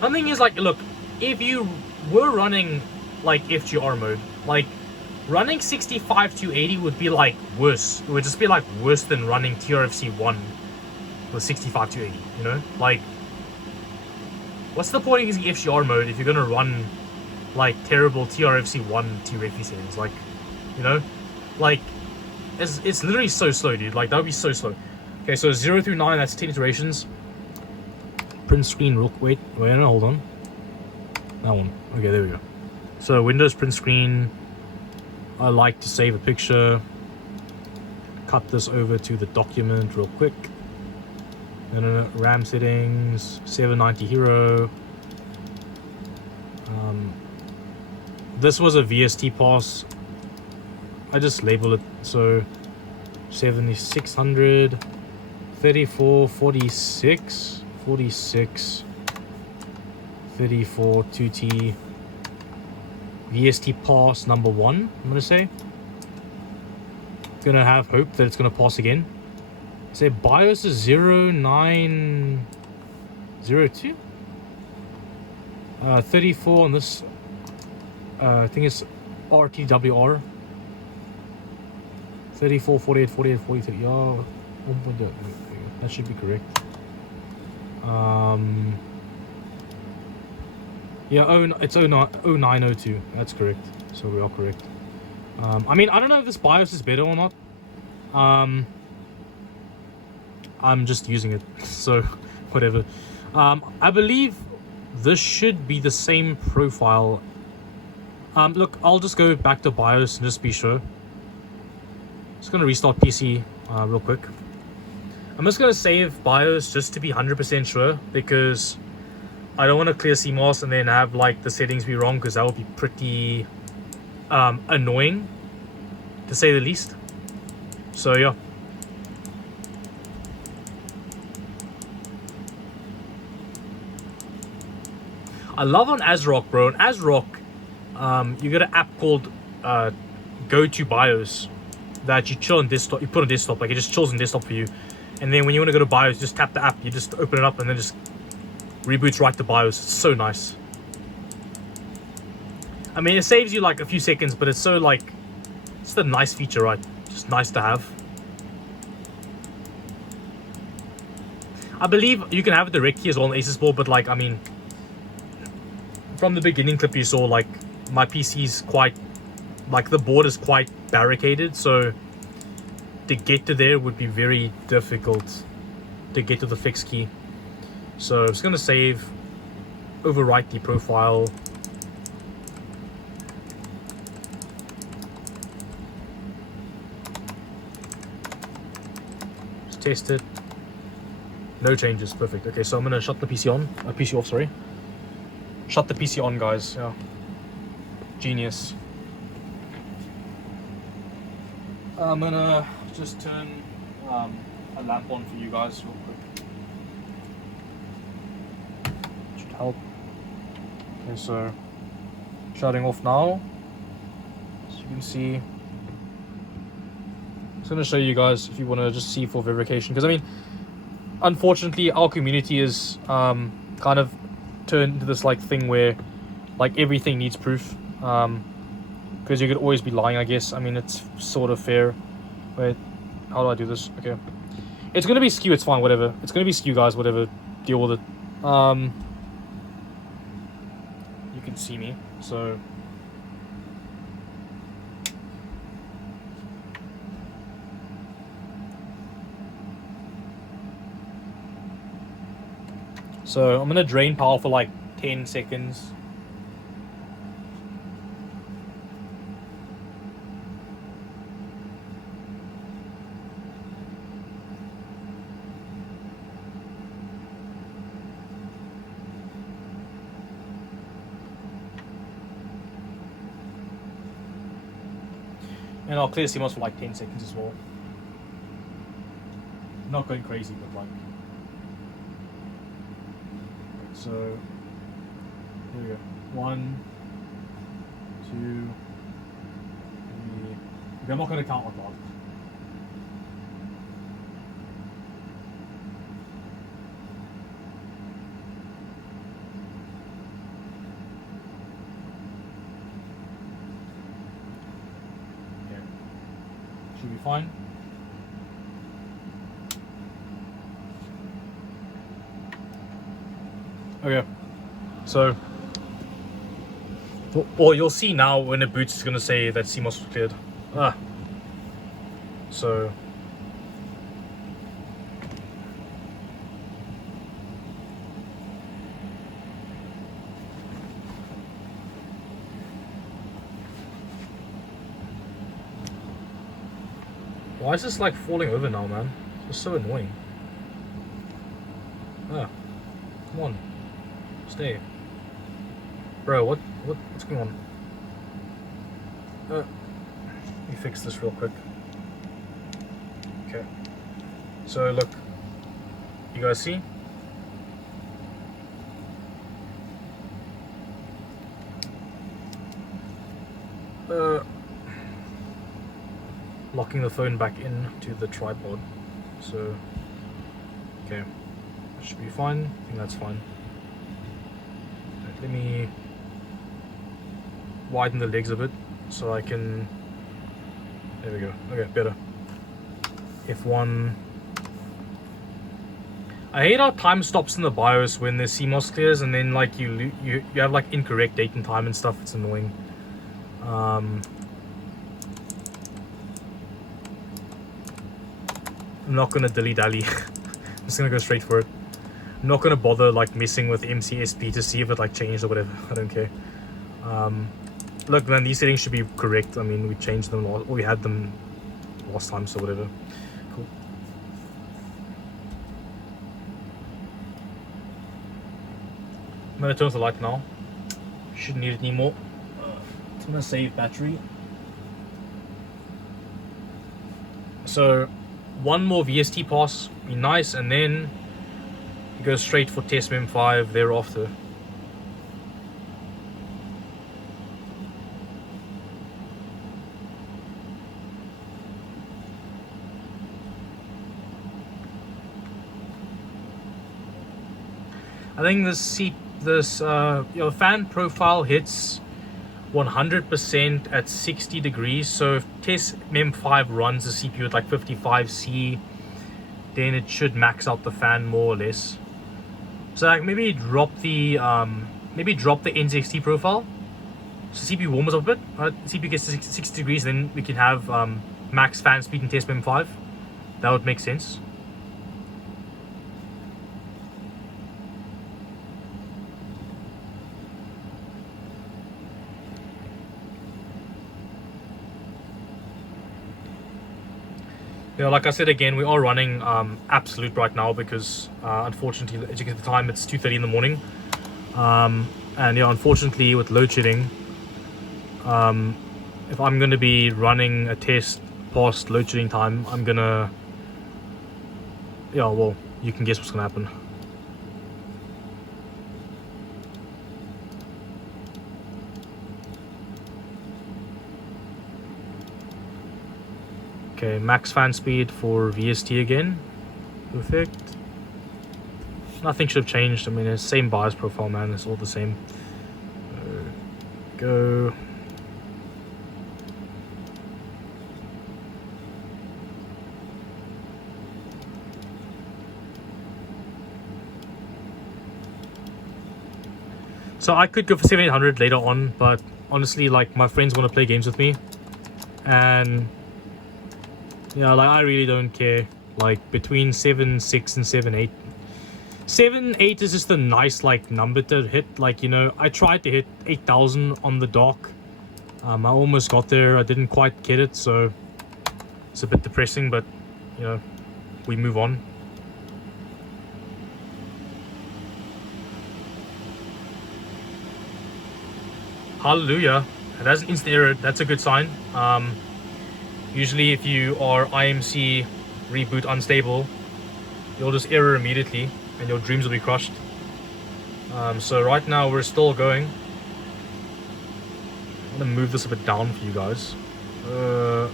The thing is, like, look, if you were running, like, FGR mode, like, running 65 to 80 would be, like, worse. It would just be, like, worse than running TRFC 1 with 65 to 80, you know? Like, what's the point of using FGR mode if you're gonna run, like, terrible TRFC 1 TRFC settings? Like, you know? Like, it's literally so slow, dude. Like, that would be so slow. Okay, so 0 through 9, that's 10 iterations. Print screen real quick. Wait, no, hold on. That one. Okay, there we go. So, Windows print screen. I like to save a picture. Cut this over to the document real quick. No, RAM settings, 790 Hero. This was a VST pass. I just label it so 7600, 34, 46, 46, 34, 2T. VST pass number 1, I'm gonna say. Gonna have hope that it's gonna pass again. Say BIOS is 0902. 34 on this. I think it's RTWR. 34, 48, 48, 43. Yeah, that should be correct. Yeah, it's 0902. That's correct. So we are correct. I mean, I don't know if this BIOS is better or not. I'm just using it, so whatever. I believe this should be the same profile. Look, I'll just go back to BIOS and just be sure. Just gonna restart PC real quick. I'm just gonna save BIOS just to be 100% sure, because I don't want to clear CMOS and then have like the settings be wrong, because that would be pretty annoying, to say the least. So yeah. I love on ASRock, bro. On ASRock, you get an app called Go to BIOS that you chill on desktop. You put on desktop, like it just chills on desktop for you. And then when you want to go to BIOS, just tap the app. You just open it up and then just reboots right to BIOS. It's so nice. I mean, it saves you like a few seconds, but it's so like, it's a nice feature, right? Just nice to have. I believe you can have it directly as well on ASUS board, but like, I mean, from the beginning clip you saw, like my PC's quite, like the board is quite barricaded, so to get to there would be very difficult to get to the fix key. So I'm just gonna save, overwrite the profile. Just test it. No changes, perfect. Okay, so I'm gonna shut the PC on, PC off, sorry. Shut the PC on, guys. Yeah, genius. I'm gonna just turn a lamp on for you guys real quick. Should help. Okay, so shutting off now. As you can see, I'm just gonna show you guys if you want to just see for verification, because I mean, unfortunately, our community is kind of turned into this like thing where like everything needs proof, because you could always be lying, I guess. I mean, it's sort of fair. Wait, how do I do this? Okay, it's gonna be skew, it's fine, whatever. It's gonna be skew, guys, whatever, deal with it. You can see me, so I'm gonna drain power for like 10 seconds. And I'll clear CMOS for like 10 seconds as well. Not going crazy, but like. So, here we go. 1, 2, 3. Okay, I'm not going to count like that. Okay. Should be fine. Okay, so, well, you'll see now when it boots, it's going to say that CMOS was cleared. So, why is this like falling over now, man? It's so annoying. Come on. Stay. Bro, what's going on? Let me fix this real quick. Okay. So look, you guys see? Locking the phone back into the tripod. So, okay, that should be fine. I think that's fine. Let me widen the legs a bit so I can, there we go. Okay, better. F1. I hate how time stops in the BIOS when the CMOS clears, and then like you have like incorrect date and time and stuff. It's annoying. I'm not gonna dilly-dally. I'm just gonna go straight for it. I'm not gonna bother like messing with MCSP to see if it like changed or whatever. I don't care. Look, man, these settings should be correct. I mean, we changed them, or we had them last time, so whatever. Cool. gonna turn off the light now. Shouldn't need it anymore. It's gonna save battery. So one more VST pass, be nice, and then you go straight for test mem 5 thereafter. I think this fan profile hits 100% at 60 degrees. So if test mem 5 runs the CPU at like 55C, then it should max out the fan more or less. So like maybe drop the NZXT profile, so CPU warms up a bit. CPU gets to 60 degrees, then we can have max fan speed in test mem 5. That would make sense. Like I said again, we are running absolute right now because unfortunately, as you get the time, it's 2:30 in the morning. And unfortunately with load shedding, if I'm going to be running a test past load shedding time, I'm gonna, well, you can guess what's gonna happen. Okay, max fan speed for VST again. Perfect. Nothing should have changed. I mean, it's the same BIOS profile, man. It's all the same. Go. So I could go for 7800 later on, but honestly, like, my friends want to play games with me, and like, I really don't care. Like, between 7.6 and 7.8. 7.8 is just a nice, like, number to hit. Like, I tried to hit 8,000 on the dock. I almost got there. I didn't quite get it, so it's a bit depressing, but, we move on. Hallelujah. That's an instant error. That's a good sign. Usually if you are IMC reboot unstable, you'll just error immediately and your dreams will be crushed. So right now we're still going. I'm gonna move this a bit down for you guys. Okay.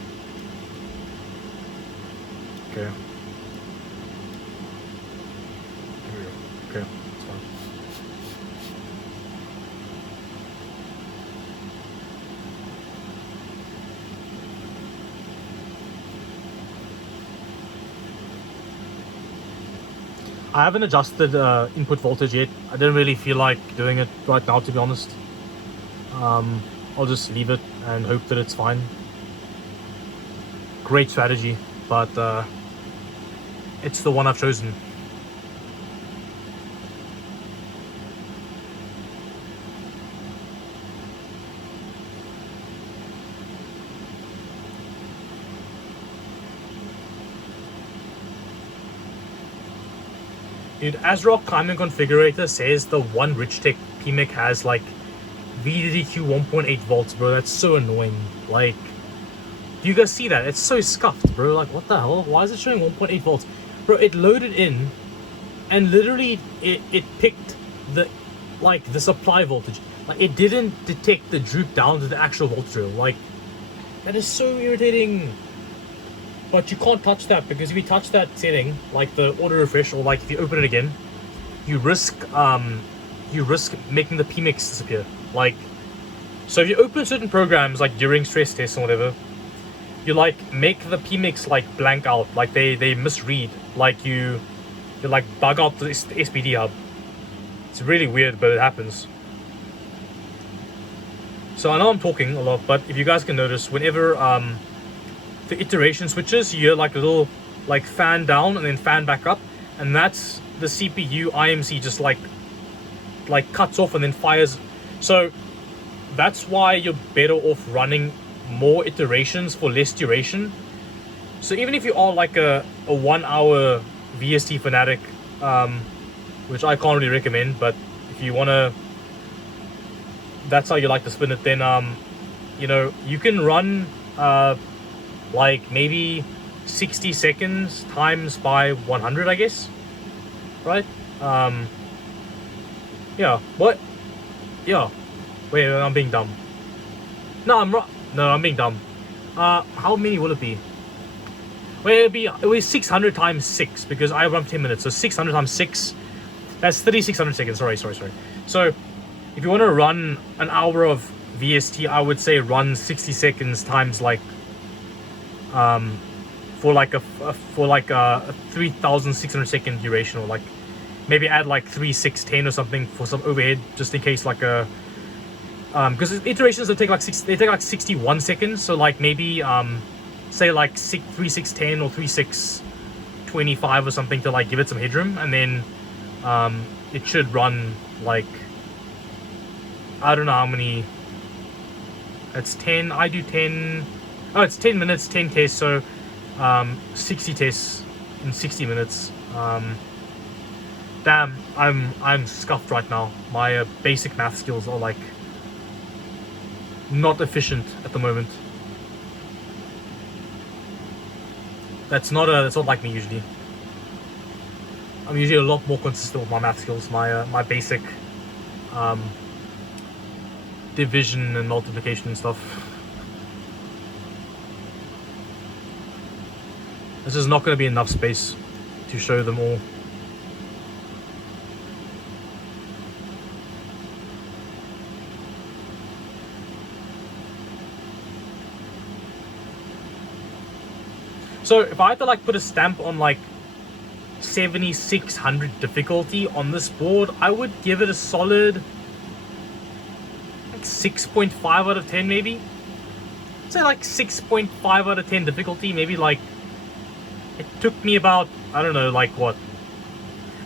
Here we go. Okay, that's fine. I haven't adjusted input voltage yet. I don't really feel like doing it right now, to be honest. I'll just leave it and hope that it's fine. Great strategy, but it's the one I've chosen. Dude, ASRock timing configurator says the one Richtech PMIC has like VDDQ 1.8 volts, bro. That's so annoying. Like, do you guys see that? It's so scuffed, bro. Like, what the hell? Why is it showing 1.8 volts? Bro, it loaded in and literally it picked the supply voltage. Like, it didn't detect the droop down to the actual voltage rail. Like, that is so irritating. But you can't touch that, because if you touch that setting, like the auto refresh, or like if you open it again, you risk making the PMIX disappear. Like, so if you open certain programs like during stress tests or whatever, you like make the PMIX like blank out, like they misread, like you like bug out the SPD hub. It's really weird, but it happens. So I know I'm talking a lot, but if you guys can notice, whenever the iteration switches, you hear like a little like fan down and then fan back up, and that's the CPU IMC just like cuts off and then fires. So that's why you're better off running more iterations for less duration. So even if you are like a 1 hour VST fanatic, which I can't really recommend, but if if you want to, that's how you like to spin it, then you know, you can run like maybe 60 seconds times by 100, I guess, right? Yeah, what? Yeah, wait, I'm being dumb. No, I'm right. No, I'm being dumb. How many will it be? Well, it was 600 times 6 because I run 10 minutes, so 600 times 6, that's 3600 seconds. Sorry. So if you want to run an hour of VST, I would say run 60 seconds times like for like a 3600 second duration, or like maybe add like 3610 or something for some overhead, just in case, like a because iterations they take like 61 seconds, so like maybe say like 3610 or 3625 or something to like give it some headroom, and then it should run like, I don't know how many. It's 10. I do 10. Oh, it's 10 minutes, 10 tests, so 60 tests in 60 minutes. Damn, I'm scuffed right now. My basic math skills are like not efficient at the moment. That's not like me usually. I'm usually a lot more consistent with my math skills, my basic division and multiplication and stuff. This is not going to be enough space to show them all. So if I had to like put a stamp on like 7600 difficulty on this board, I would give it a solid like 6.5 out of 10 maybe. Say like 6.5 out of 10 difficulty, maybe. Like, it took me about, I don't know, like what?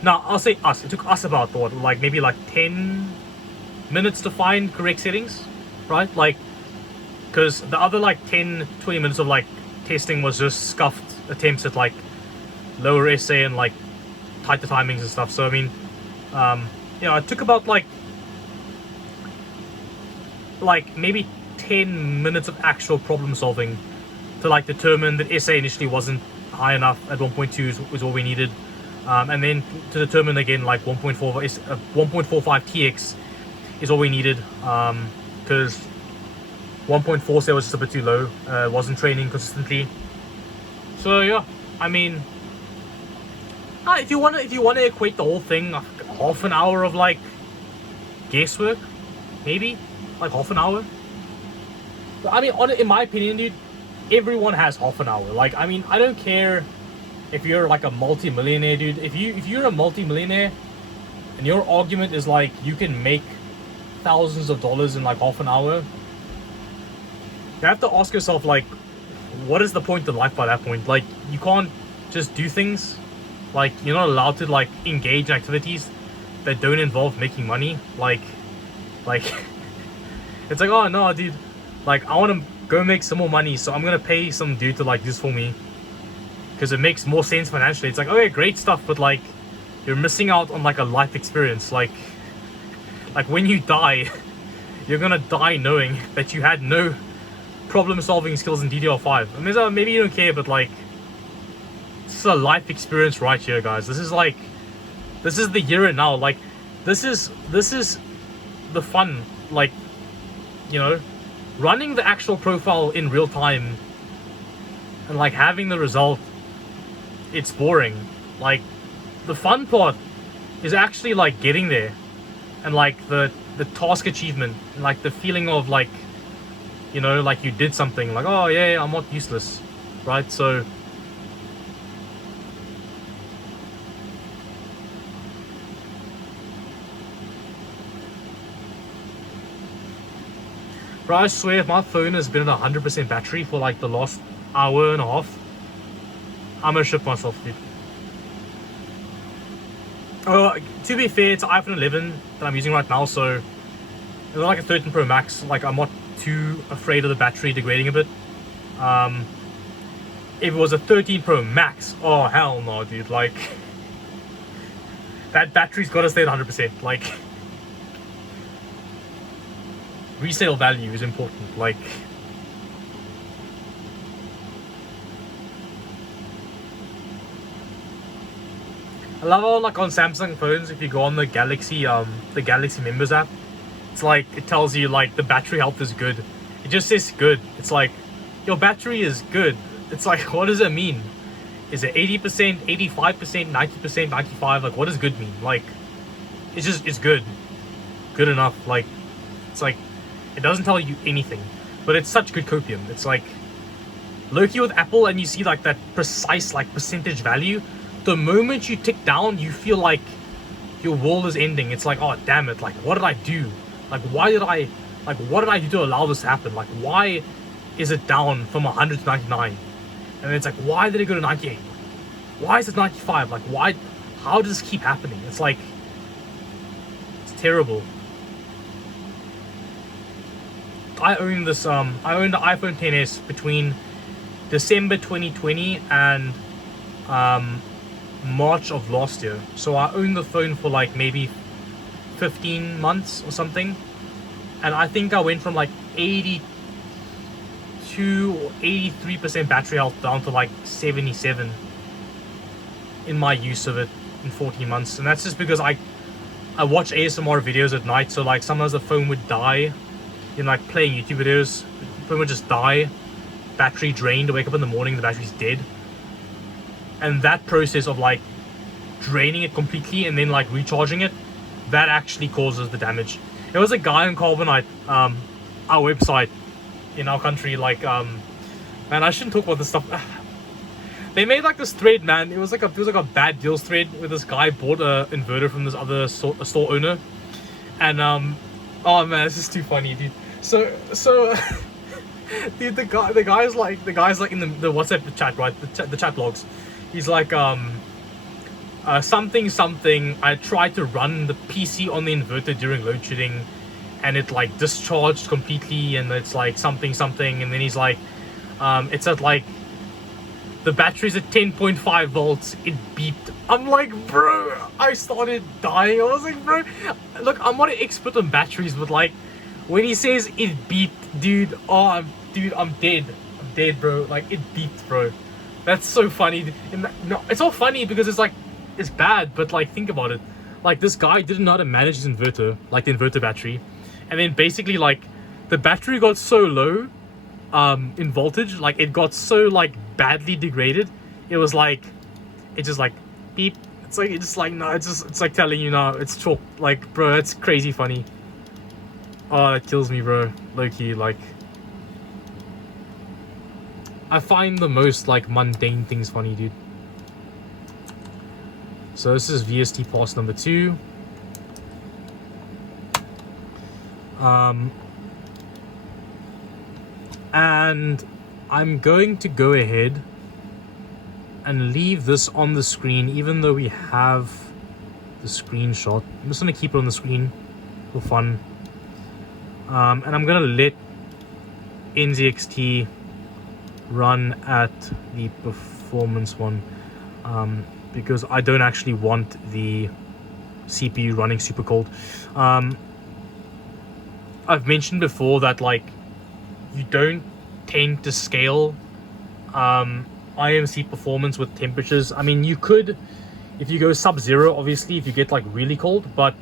No, I'll say us. It took us about what, like maybe like 10 minutes to find correct settings, right? Like, because the other like 10-20 minutes of like testing was just scuffed attempts at like lower SA and like tighter timings and stuff. So I mean, yeah, it took about like maybe 10 minutes of actual problem solving to like determine that SA initially wasn't high enough at 1.2 was all we needed, and then to determine again like 1.45 TX is all we needed, because 1.4 say was just a bit too low. Wasn't training consistently. So yeah, I mean, if you want to equate the whole thing, half an hour of like guesswork, maybe like half an hour. But I mean, in my opinion, dude, everyone has half an hour. Like, I mean, I don't care if you're like a multi-millionaire, dude. If you're a multi-millionaire and your argument is like you can make thousands of dollars in like half an hour, you have to ask yourself, like, what is the point of life by that point? Like, you can't just do things. Like, you're not allowed to like engage in activities that don't involve making money. Like it's like, oh no, dude, like I want to go make some more money, so I'm gonna pay some dude to like do this for me because it makes more sense financially. It's like, okay, great stuff, but like you're missing out on like a life experience. Like when you die, you're gonna die knowing that you had no problem solving skills in DDR5. I mean, maybe you don't care, but like, this is a life experience right here, guys. This is the here and now. Like, this is the fun. Like, you know, running the actual profile in real time and like having the result, it's boring. Like, the fun part is actually like getting there and like the task achievement and like the feeling of like, you know, like you did something, like, oh yeah, I'm not useless, right? So bro, I swear, if my phone has been at 100% battery for like the last hour and a half, I'm gonna ship myself, dude. To be fair, it's an iPhone 11 that I'm using right now, so it's like a 13 Pro Max. Like, I'm not too afraid of the battery degrading a bit. If it was a 13 Pro Max, oh hell no, dude. Like, that battery's gotta stay at 100%. Like, resale value is important. Like, I love how, like, on Samsung phones, if you go on the Galaxy Members app, it's like, it tells you, like, the battery health is good. It just says good. It's like, your battery is good. It's like, what does it mean? Is it 80%, 85%, 90%, 95%? Like, what does good mean? Like, it's good. Good enough. Like, it's like, it doesn't tell you anything. But it's such good copium. It's like, low-key with Apple, and you see, like, that precise, like, percentage value. The moment you tick down, you feel like your world is ending. It's like, oh, damn it. Like, what did I do? Like, what did I do to allow this to happen? Like, why is it down from 100 to 99? And it's like, why did it go to 98? Why is it 95? Like, why? How does this keep happening? It's like, it's terrible. I own this, I owned the iPhone XS between December 2020 and March of last year. So I owned the phone for like maybe 15 months or something. And I think I went from like 82 or 83% battery health down to like 77 in my use of it in 14 months. And that's just because I watch ASMR videos at night. So like sometimes the phone would die in like playing YouTube videos. The phone would just die, battery drained, wake up in the morning, the battery's dead. And that process of like draining it completely and then like recharging it, that actually causes the damage. There was a guy on Carbonite, our website in our country, like, man, I shouldn't talk about this stuff. They made like this thread, man. It was like a bad deals thread where this guy bought a inverter from this other store owner, and oh man, this is too funny, dude. So dude, the guy's like in the WhatsApp chat, right? The chat logs. He's like, something. I tried to run the PC on the inverter during load shedding, and it like discharged completely, and it's like something, and then he's like, it's at like, the battery's at 10.5 volts. It beeped. I'm like, bro, I started dying. I was like, bro, look, I'm not an expert on batteries, but like, when he says it beeped, dude, oh, I'm dead. I'm dead, bro. Like, it beeped, bro. That's so funny. No, it's all funny because it's like, it's bad, but like, think about it. Like, this guy didn't know how to manage his inverter, like the inverter battery, and then basically like the battery got so low in voltage, like it got so like badly degraded, it was like, it just like beep. It's like, it's just like, no, it's like telling you, no, it's chalk. Like, bro, that's crazy funny. Oh, that kills me, bro. Low-key, like, I find the most like mundane things funny, dude. So this is VST pass number 2. And I'm going to go ahead and leave this on the screen, even though we have the screenshot. I'm just going to keep it on the screen for fun. And I'm going to let NZXT run at the performance one, because I don't actually want the CPU running super cold. I've mentioned before that like, you don't tend to scale IMC performance with temperatures. I mean, you could, if you go sub-zero, obviously, if you get like really cold, but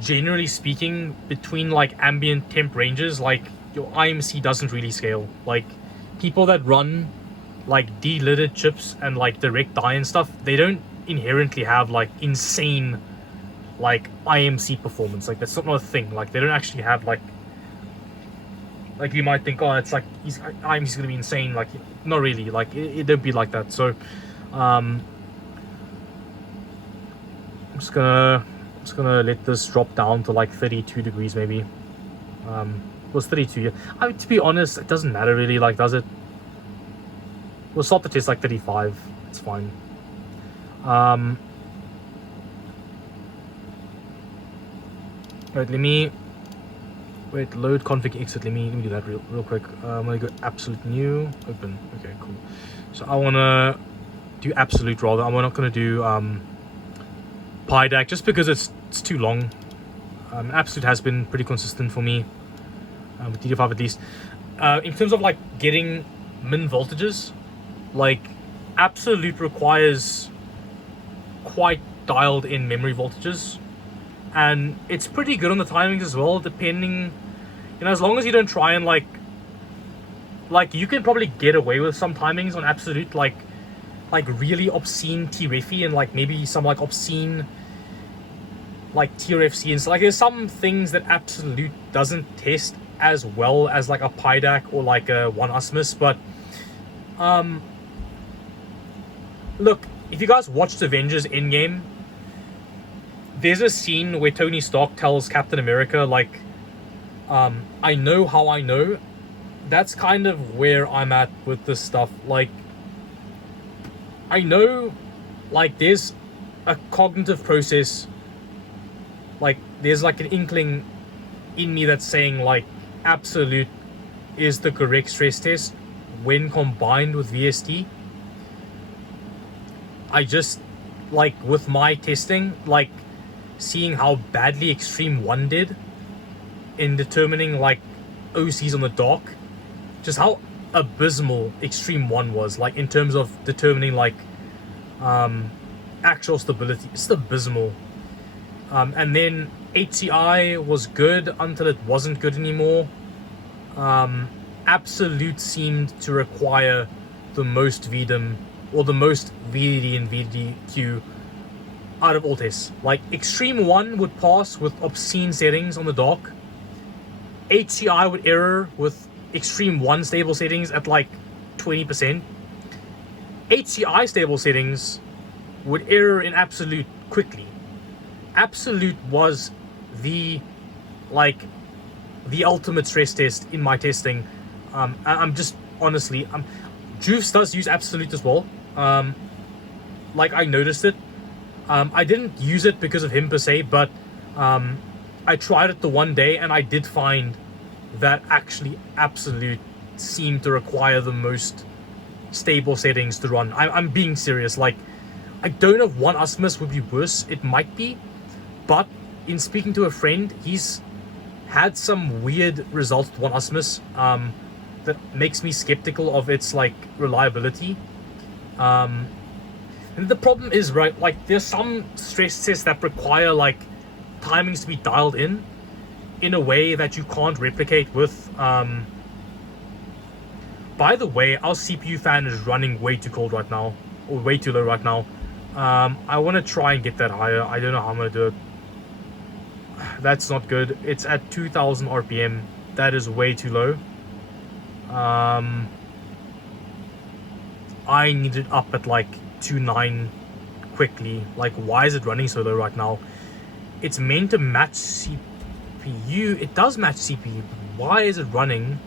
generally speaking, between like ambient temp ranges, like your IMC doesn't really scale. Like, people that run like de-lidded chips and like direct die and stuff, they don't inherently have like insane like IMC performance. Like, that's not a thing. Like, they don't actually have like you might think, oh, it's like IMC's gonna be insane. Like, not really. Like, it don't be like that. So I'm just gonna let this drop down to like 32 degrees maybe. It was 32. Yeah. I mean, to be honest, it doesn't matter really. Like, does it? We'll start the test like 35. It's fine. Wait, load config exit. Let me do that real quick. I'm gonna go absolute new open. Okay, cool. So I wanna do absolute rather. I'm not gonna do PyDAC just because it's too long. Absolute has been pretty consistent for me. with DDR5 at least. In terms of like getting min voltages, like Absolute requires quite dialed in memory voltages, and it's pretty good on the timings as well, depending, you know, as long as you don't try and like you can probably get away with some timings on Absolute, like really obscene TREFI and like maybe some like obscene like TRFC and so, like there's some things that Absolute doesn't test as well as like a PIDAC or like a one ASUS. But look, if you guys watched Avengers Endgame, there's a scene where Tony Stark tells Captain America, like, I know how I know. That's kind of where I'm at with this stuff. Like, I know, like, there's a cognitive process, like, there's like an inkling in me that's saying, like, Absolute is the correct stress test when combined with VST. I just, like, with my testing, like, seeing how badly Extreme 1 did in determining, like, OCs on the dock, just how abysmal Extreme 1 was, like, in terms of determining, like, actual stability. It's abysmal. And then HCI was good until it wasn't good anymore. Absolute seemed to require the most VDIM, or the most VDD and VDQ out of all tests. Like, Extreme 1 would pass with obscene settings on the dock. HCI would error with Extreme 1 stable settings at like 20%. HCI stable settings would error in Absolute quickly. Absolute was the, like, the ultimate stress test in my testing. I'm just, honestly, Juice does use Absolute as well. Like, I noticed it. I didn't use it because of him per se, but I tried it the one day and I did find that actually Absolute seemed to require the most stable settings to run. I'm being serious. Like, I don't know if one ASUS would be worse. It might be, but in speaking to a friend, he's had some weird results with one ASUS that makes me skeptical of its, like, reliability. And the problem is, right, like, there's some stress tests that require, like, timings to be dialed in a way that you can't replicate with. By the way, our CPU fan is running way too cold right now, or way too low right now. I want to try and get that higher. I don't know how I'm going to do it. That's not good. It's at 2000 RPM. That is way too low. I need it up at like 2.9 quickly. Like, why is it running so low right now? It's meant to match CPU. It does match CPU, but why is it running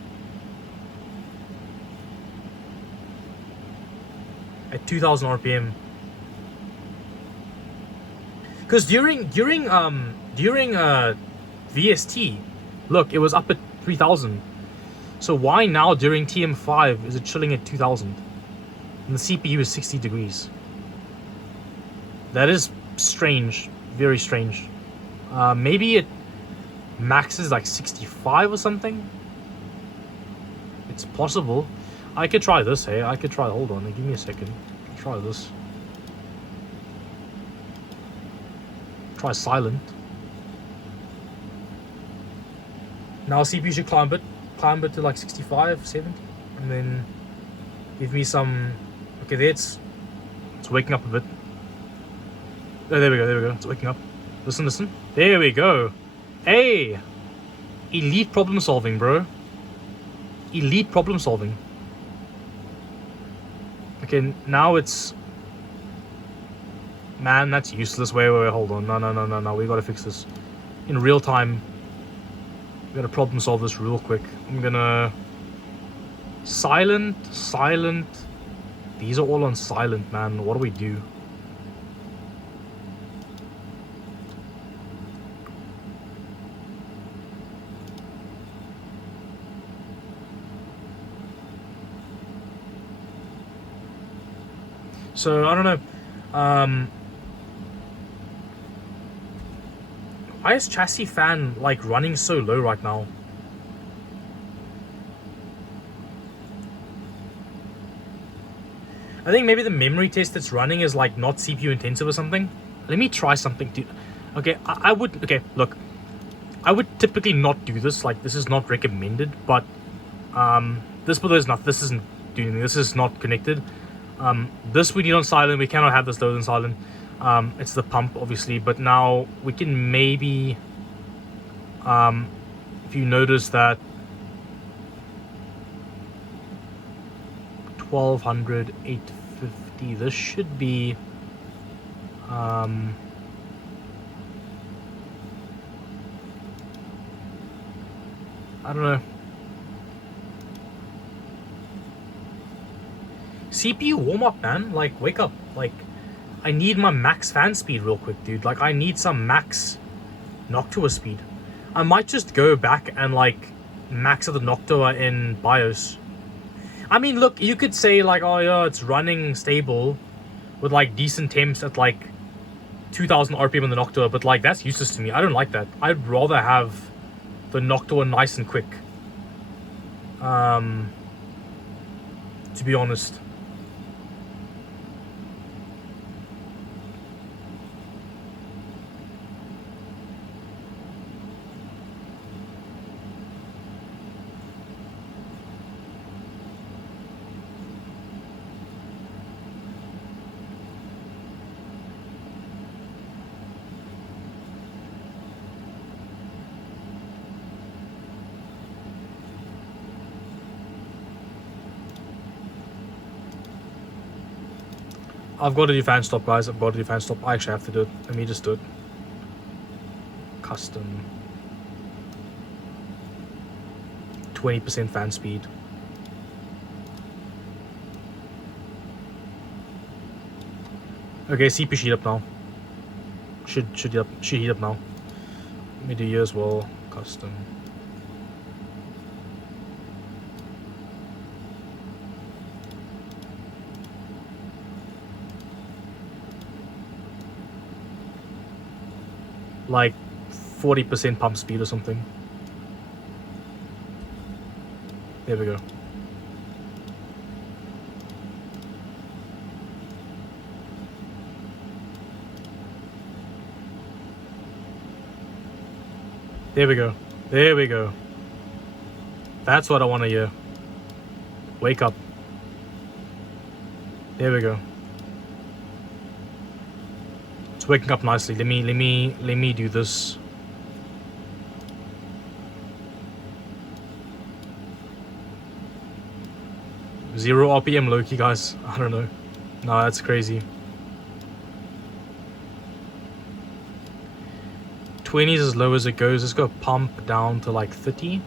at 2000 RPM? Because during VST, look, it was up at 3000. So why now during TM5 is it chilling at 2000? And the CPU is 60 degrees. That is strange, very strange. Maybe it maxes like 65 or something. It's possible. I could try this, hey. I could try. Hold on, give me a second. Try this. Try silent. Now CPU should climb it to like 65, 70, and then give me some. Okay, there it's waking up a bit. Oh, there we go. It's waking up. Listen. There we go. Hey, elite problem solving, bro. Elite problem solving. Okay, now it's. Man, that's useless. Wait, hold on. No. We gotta fix this in real time. We gotta problem solve this real quick. I'm gonna silent. These are all on silent, man. What do we do? So I don't know. Why is chassis fan like running so low right now? I think maybe the memory test that's running is like not CPU intensive or something. Let me try something, dude. Okay, I would, okay, look. I would typically not do this, like this is not recommended, but this for those not, this isn't doing anything, this is not connected. This we need on silent, we cannot have this load on silent. It's the pump obviously, but now we can maybe, if you notice that 1200, 850, this should be, I don't know. CPU warm up, man. Like, wake up. Like, I need my max fan speed real quick, dude. Like, I need some max Noctua speed. I might just go back and, like, max out the Noctua in BIOS. I mean, look, you could say, like, oh, yeah, it's running stable with, like, decent temps at, like, 2000 RPM on the Noctua, but, like, that's useless to me. I don't like that. I'd rather have the Noctua nice and quick. To be honest. I've got to do fan stop, guys. I've got to do fan stop. I actually have to do it. Let me just do it. Custom. 20% fan speed. Okay, CPU heat up now. Should heat up now. Let me do you as well. Custom. Like 40% pump speed or something. There we go. There we go. There we go. That's what I want to hear. Wake up. There we go. It's waking up nicely. Let me do this. Zero RPM Loki, guys. I don't know. No, that's crazy. 20 is as low as it goes. Let's go pump down to like 30.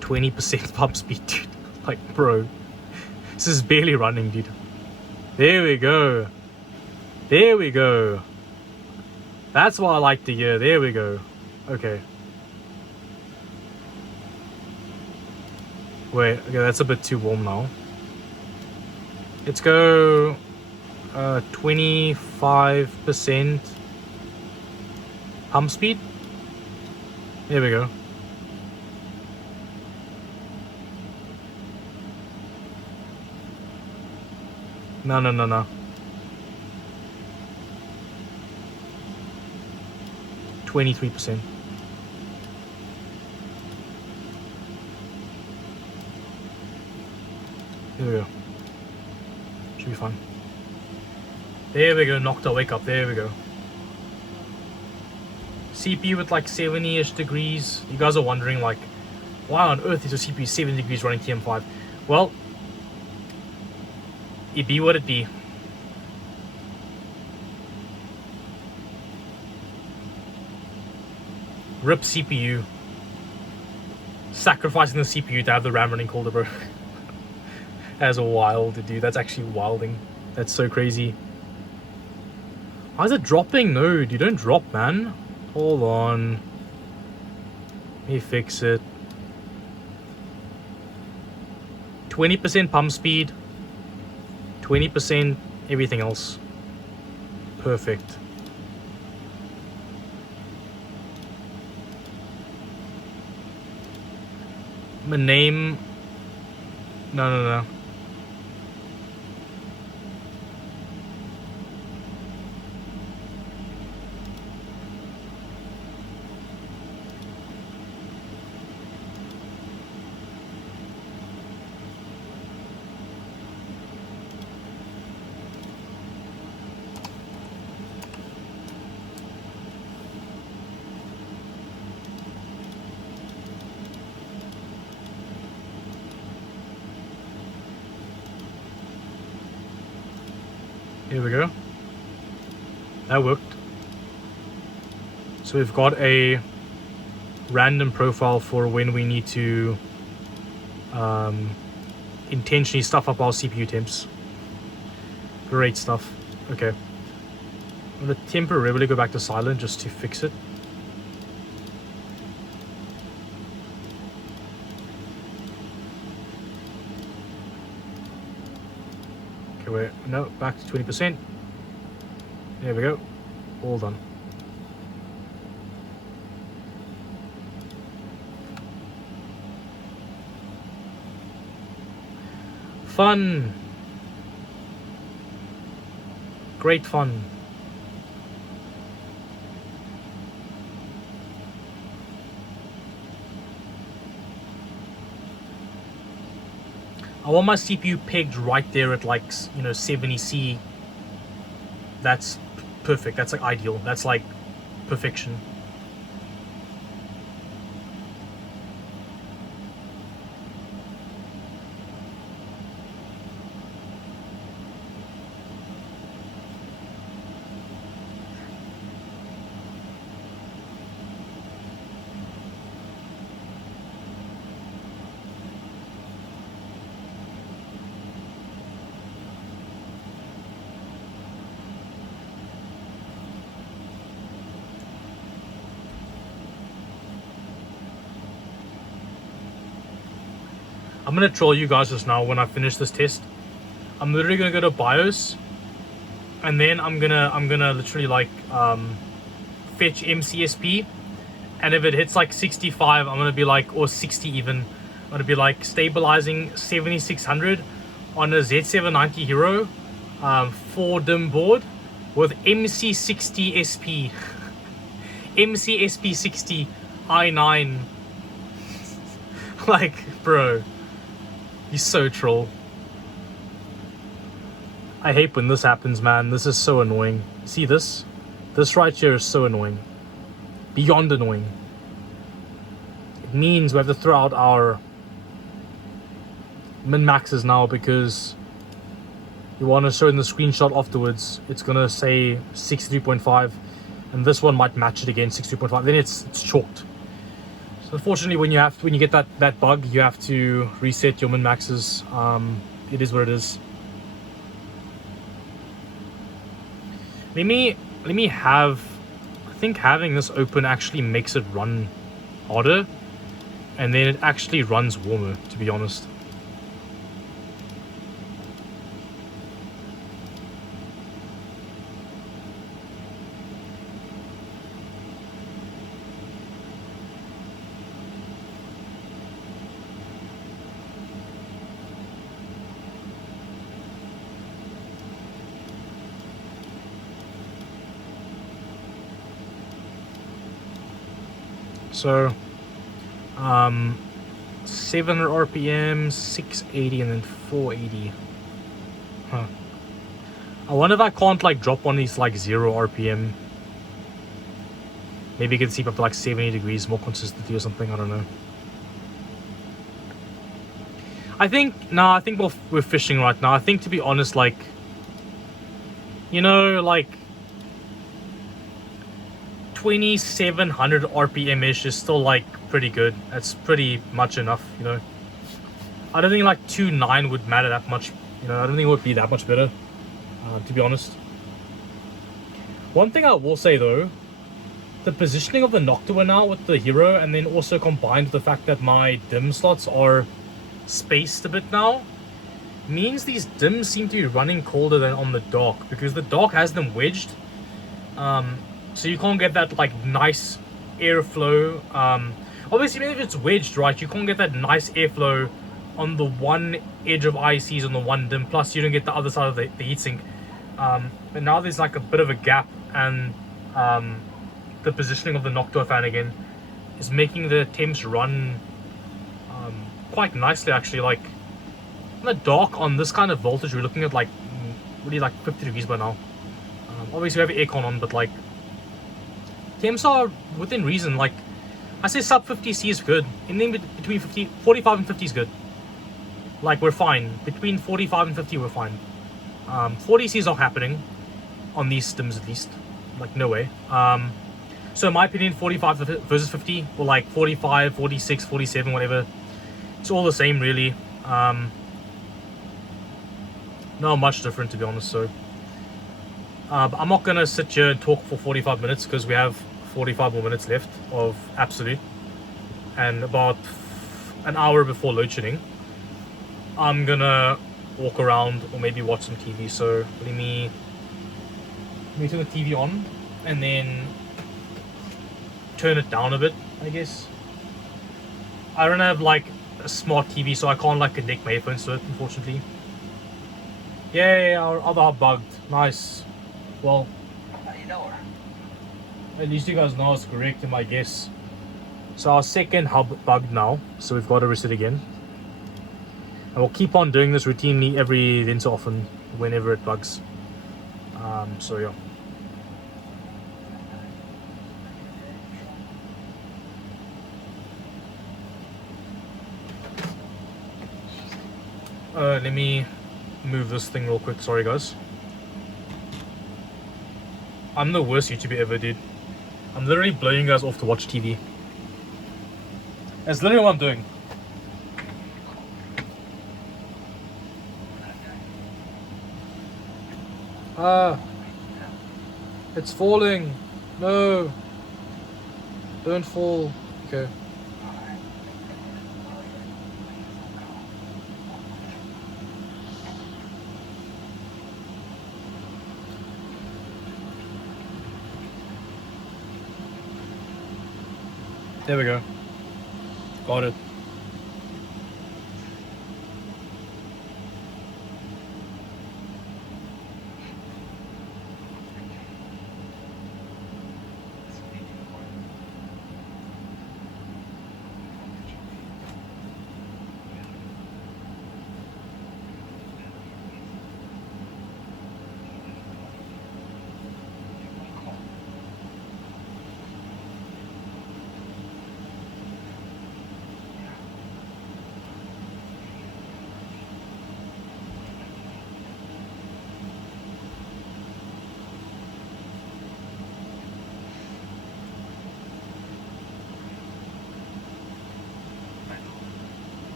20% pump speed, dude. Like, bro. This is barely running, dude. There we go. There we go. That's what I like to hear. There we go. Okay. Wait, okay, that's a bit too warm now. Let's go 25% pump speed. There we go. No. 23%. There we go. Should be fine. There we go. Noctua, wake up. There we go. CPU with like 70-ish degrees. You guys are wondering like, why on earth is your CPU 70 degrees running TM5? Well, it be what it be. RIP CPU. Sacrificing the CPU to have the RAM running colder, bro. That's wild, dude. That's actually wilding. That's so crazy. Why is it dropping? No, you don't drop, man. Hold on. Let me fix it. 20% pump speed. 20% everything else. Perfect. I'm gonna name No. Here we go. That worked. So we've got a random profile for when we need to intentionally stuff up our CPU temps. Great stuff. Okay. I'm going to temporarily go back to silent just to fix it. Okay, wait. No, back to 20%. There we go. All done. Fun. Great fun. I want my CPU pegged right there at like, you know, 70C. That's perfect. That's like ideal. That's like perfection. I'm gonna troll you guys just now when I finish this test. I'm literally gonna go to BIOS, and then I'm gonna literally like fetch MCSP, and if it hits like 65, I'm gonna be like, or 60 even, I'm gonna be like stabilizing 7600 on a Z790 Hero 4-DIMM board with MC60 SP, MCSP60 i9. Like, bro. He's so troll. I hate when this happens, man. This is so annoying. See this? This right here is so annoying. Beyond annoying. It means we have to throw out our min-maxes now because you want to show in the screenshot afterwards. It's going to say 63.5 and this one might match it again, 63.5. Then it's chalked. Unfortunately, when you get that bug, you have to reset your min maxes. It is what it is. Let me have. I think having this open actually makes it run harder, and then it actually runs warmer. To be honest. So 700 RPM, 680, and then 480. Huh. I wonder if I can't like drop on these like 0 RPM. Maybe you can see up to like 70 degrees, more consistency or something. I don't know. I think we're fishing right now. I think, to be honest, like, you know, like 2700 RPM ish is still like pretty good. That's pretty much enough, you know. I don't think like 2.9 would matter that much, you know. I don't think it would be that much better, to be honest. One thing I will say though, the positioning of the Noctua now with the Hero, and then also combined with the fact that my DIMM slots are spaced a bit now, means these DIMMs seem to be running colder than on the dock, because the dock has them wedged. So you can't get that like nice airflow. Obviously, even if it's wedged, right, you can't get that nice airflow on the one edge of ICs on the one DIMM, plus you don't get the other side of the heatsink. But now there's like a bit of a gap, and the positioning of the Noctua fan again is making the temps run quite nicely actually. Like in the dark on this kind of voltage, we're looking at like really like 50 degrees by now. Obviously we have aircon on, but like temps are within reason. Like I say sub 50C is good, and then between 45 and 50 is good. Like we're fine. Between 45 and 50 we're fine. 40C is not happening on these stims at least. Like no way. So in my opinion, 45 versus 50, or like 45, 46, 47, whatever, it's all the same really. Not much different to be honest. So but I'm not gonna sit here and talk for 45 minutes because we have 45 more minutes left of absolute, and about an hour before load shedding I'm gonna walk around or maybe watch some TV. So let me turn the TV on and then turn it down a bit, I guess. I don't have like a smart TV, so I can't like connect my earphones to it, unfortunately. Yay, our other hub bugged. Nice. Well, How do you know her? at least you guys know it's correct in my guess. So our second hub bugged now, so we've got to reset again. And we'll keep on doing this routinely every then so often whenever it bugs. So yeah. Let me move this thing real quick. Sorry guys. I'm the worst YouTuber ever, dude. I'm literally blowing you guys off to watch TV. That's literally what I'm doing. It's falling. No. Don't fall. Okay. There we go. Got it.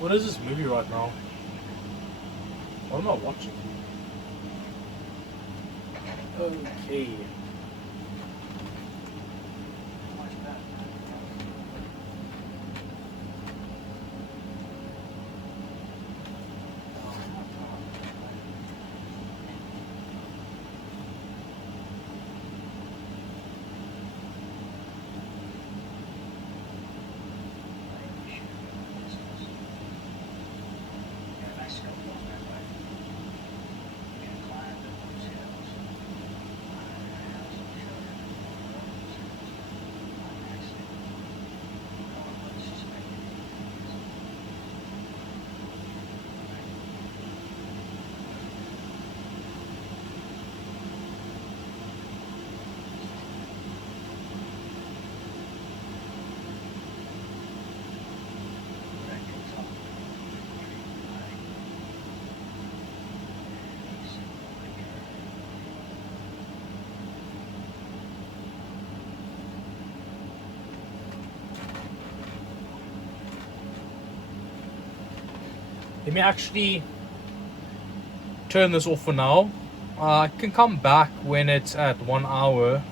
What is this movie right now? What am I watching? Okay. Let me actually turn this off for now. I can come back when it's at 1 hour.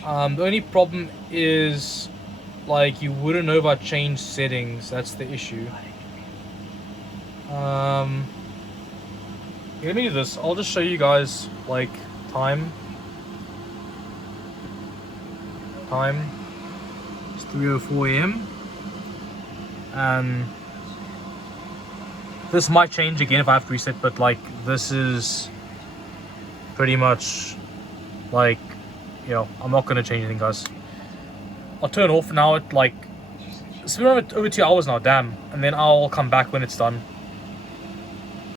The only problem is like you wouldn't know if I changed settings. That's the issue. Let me do this. I'll just show you guys like time. It's 3:04 a.m. and this might change again if I have to reset, but like this is pretty much like, you know, I'm not gonna change anything, guys. I'll turn off now. It's been over 2 hours now, damn, and then I'll come back when it's done.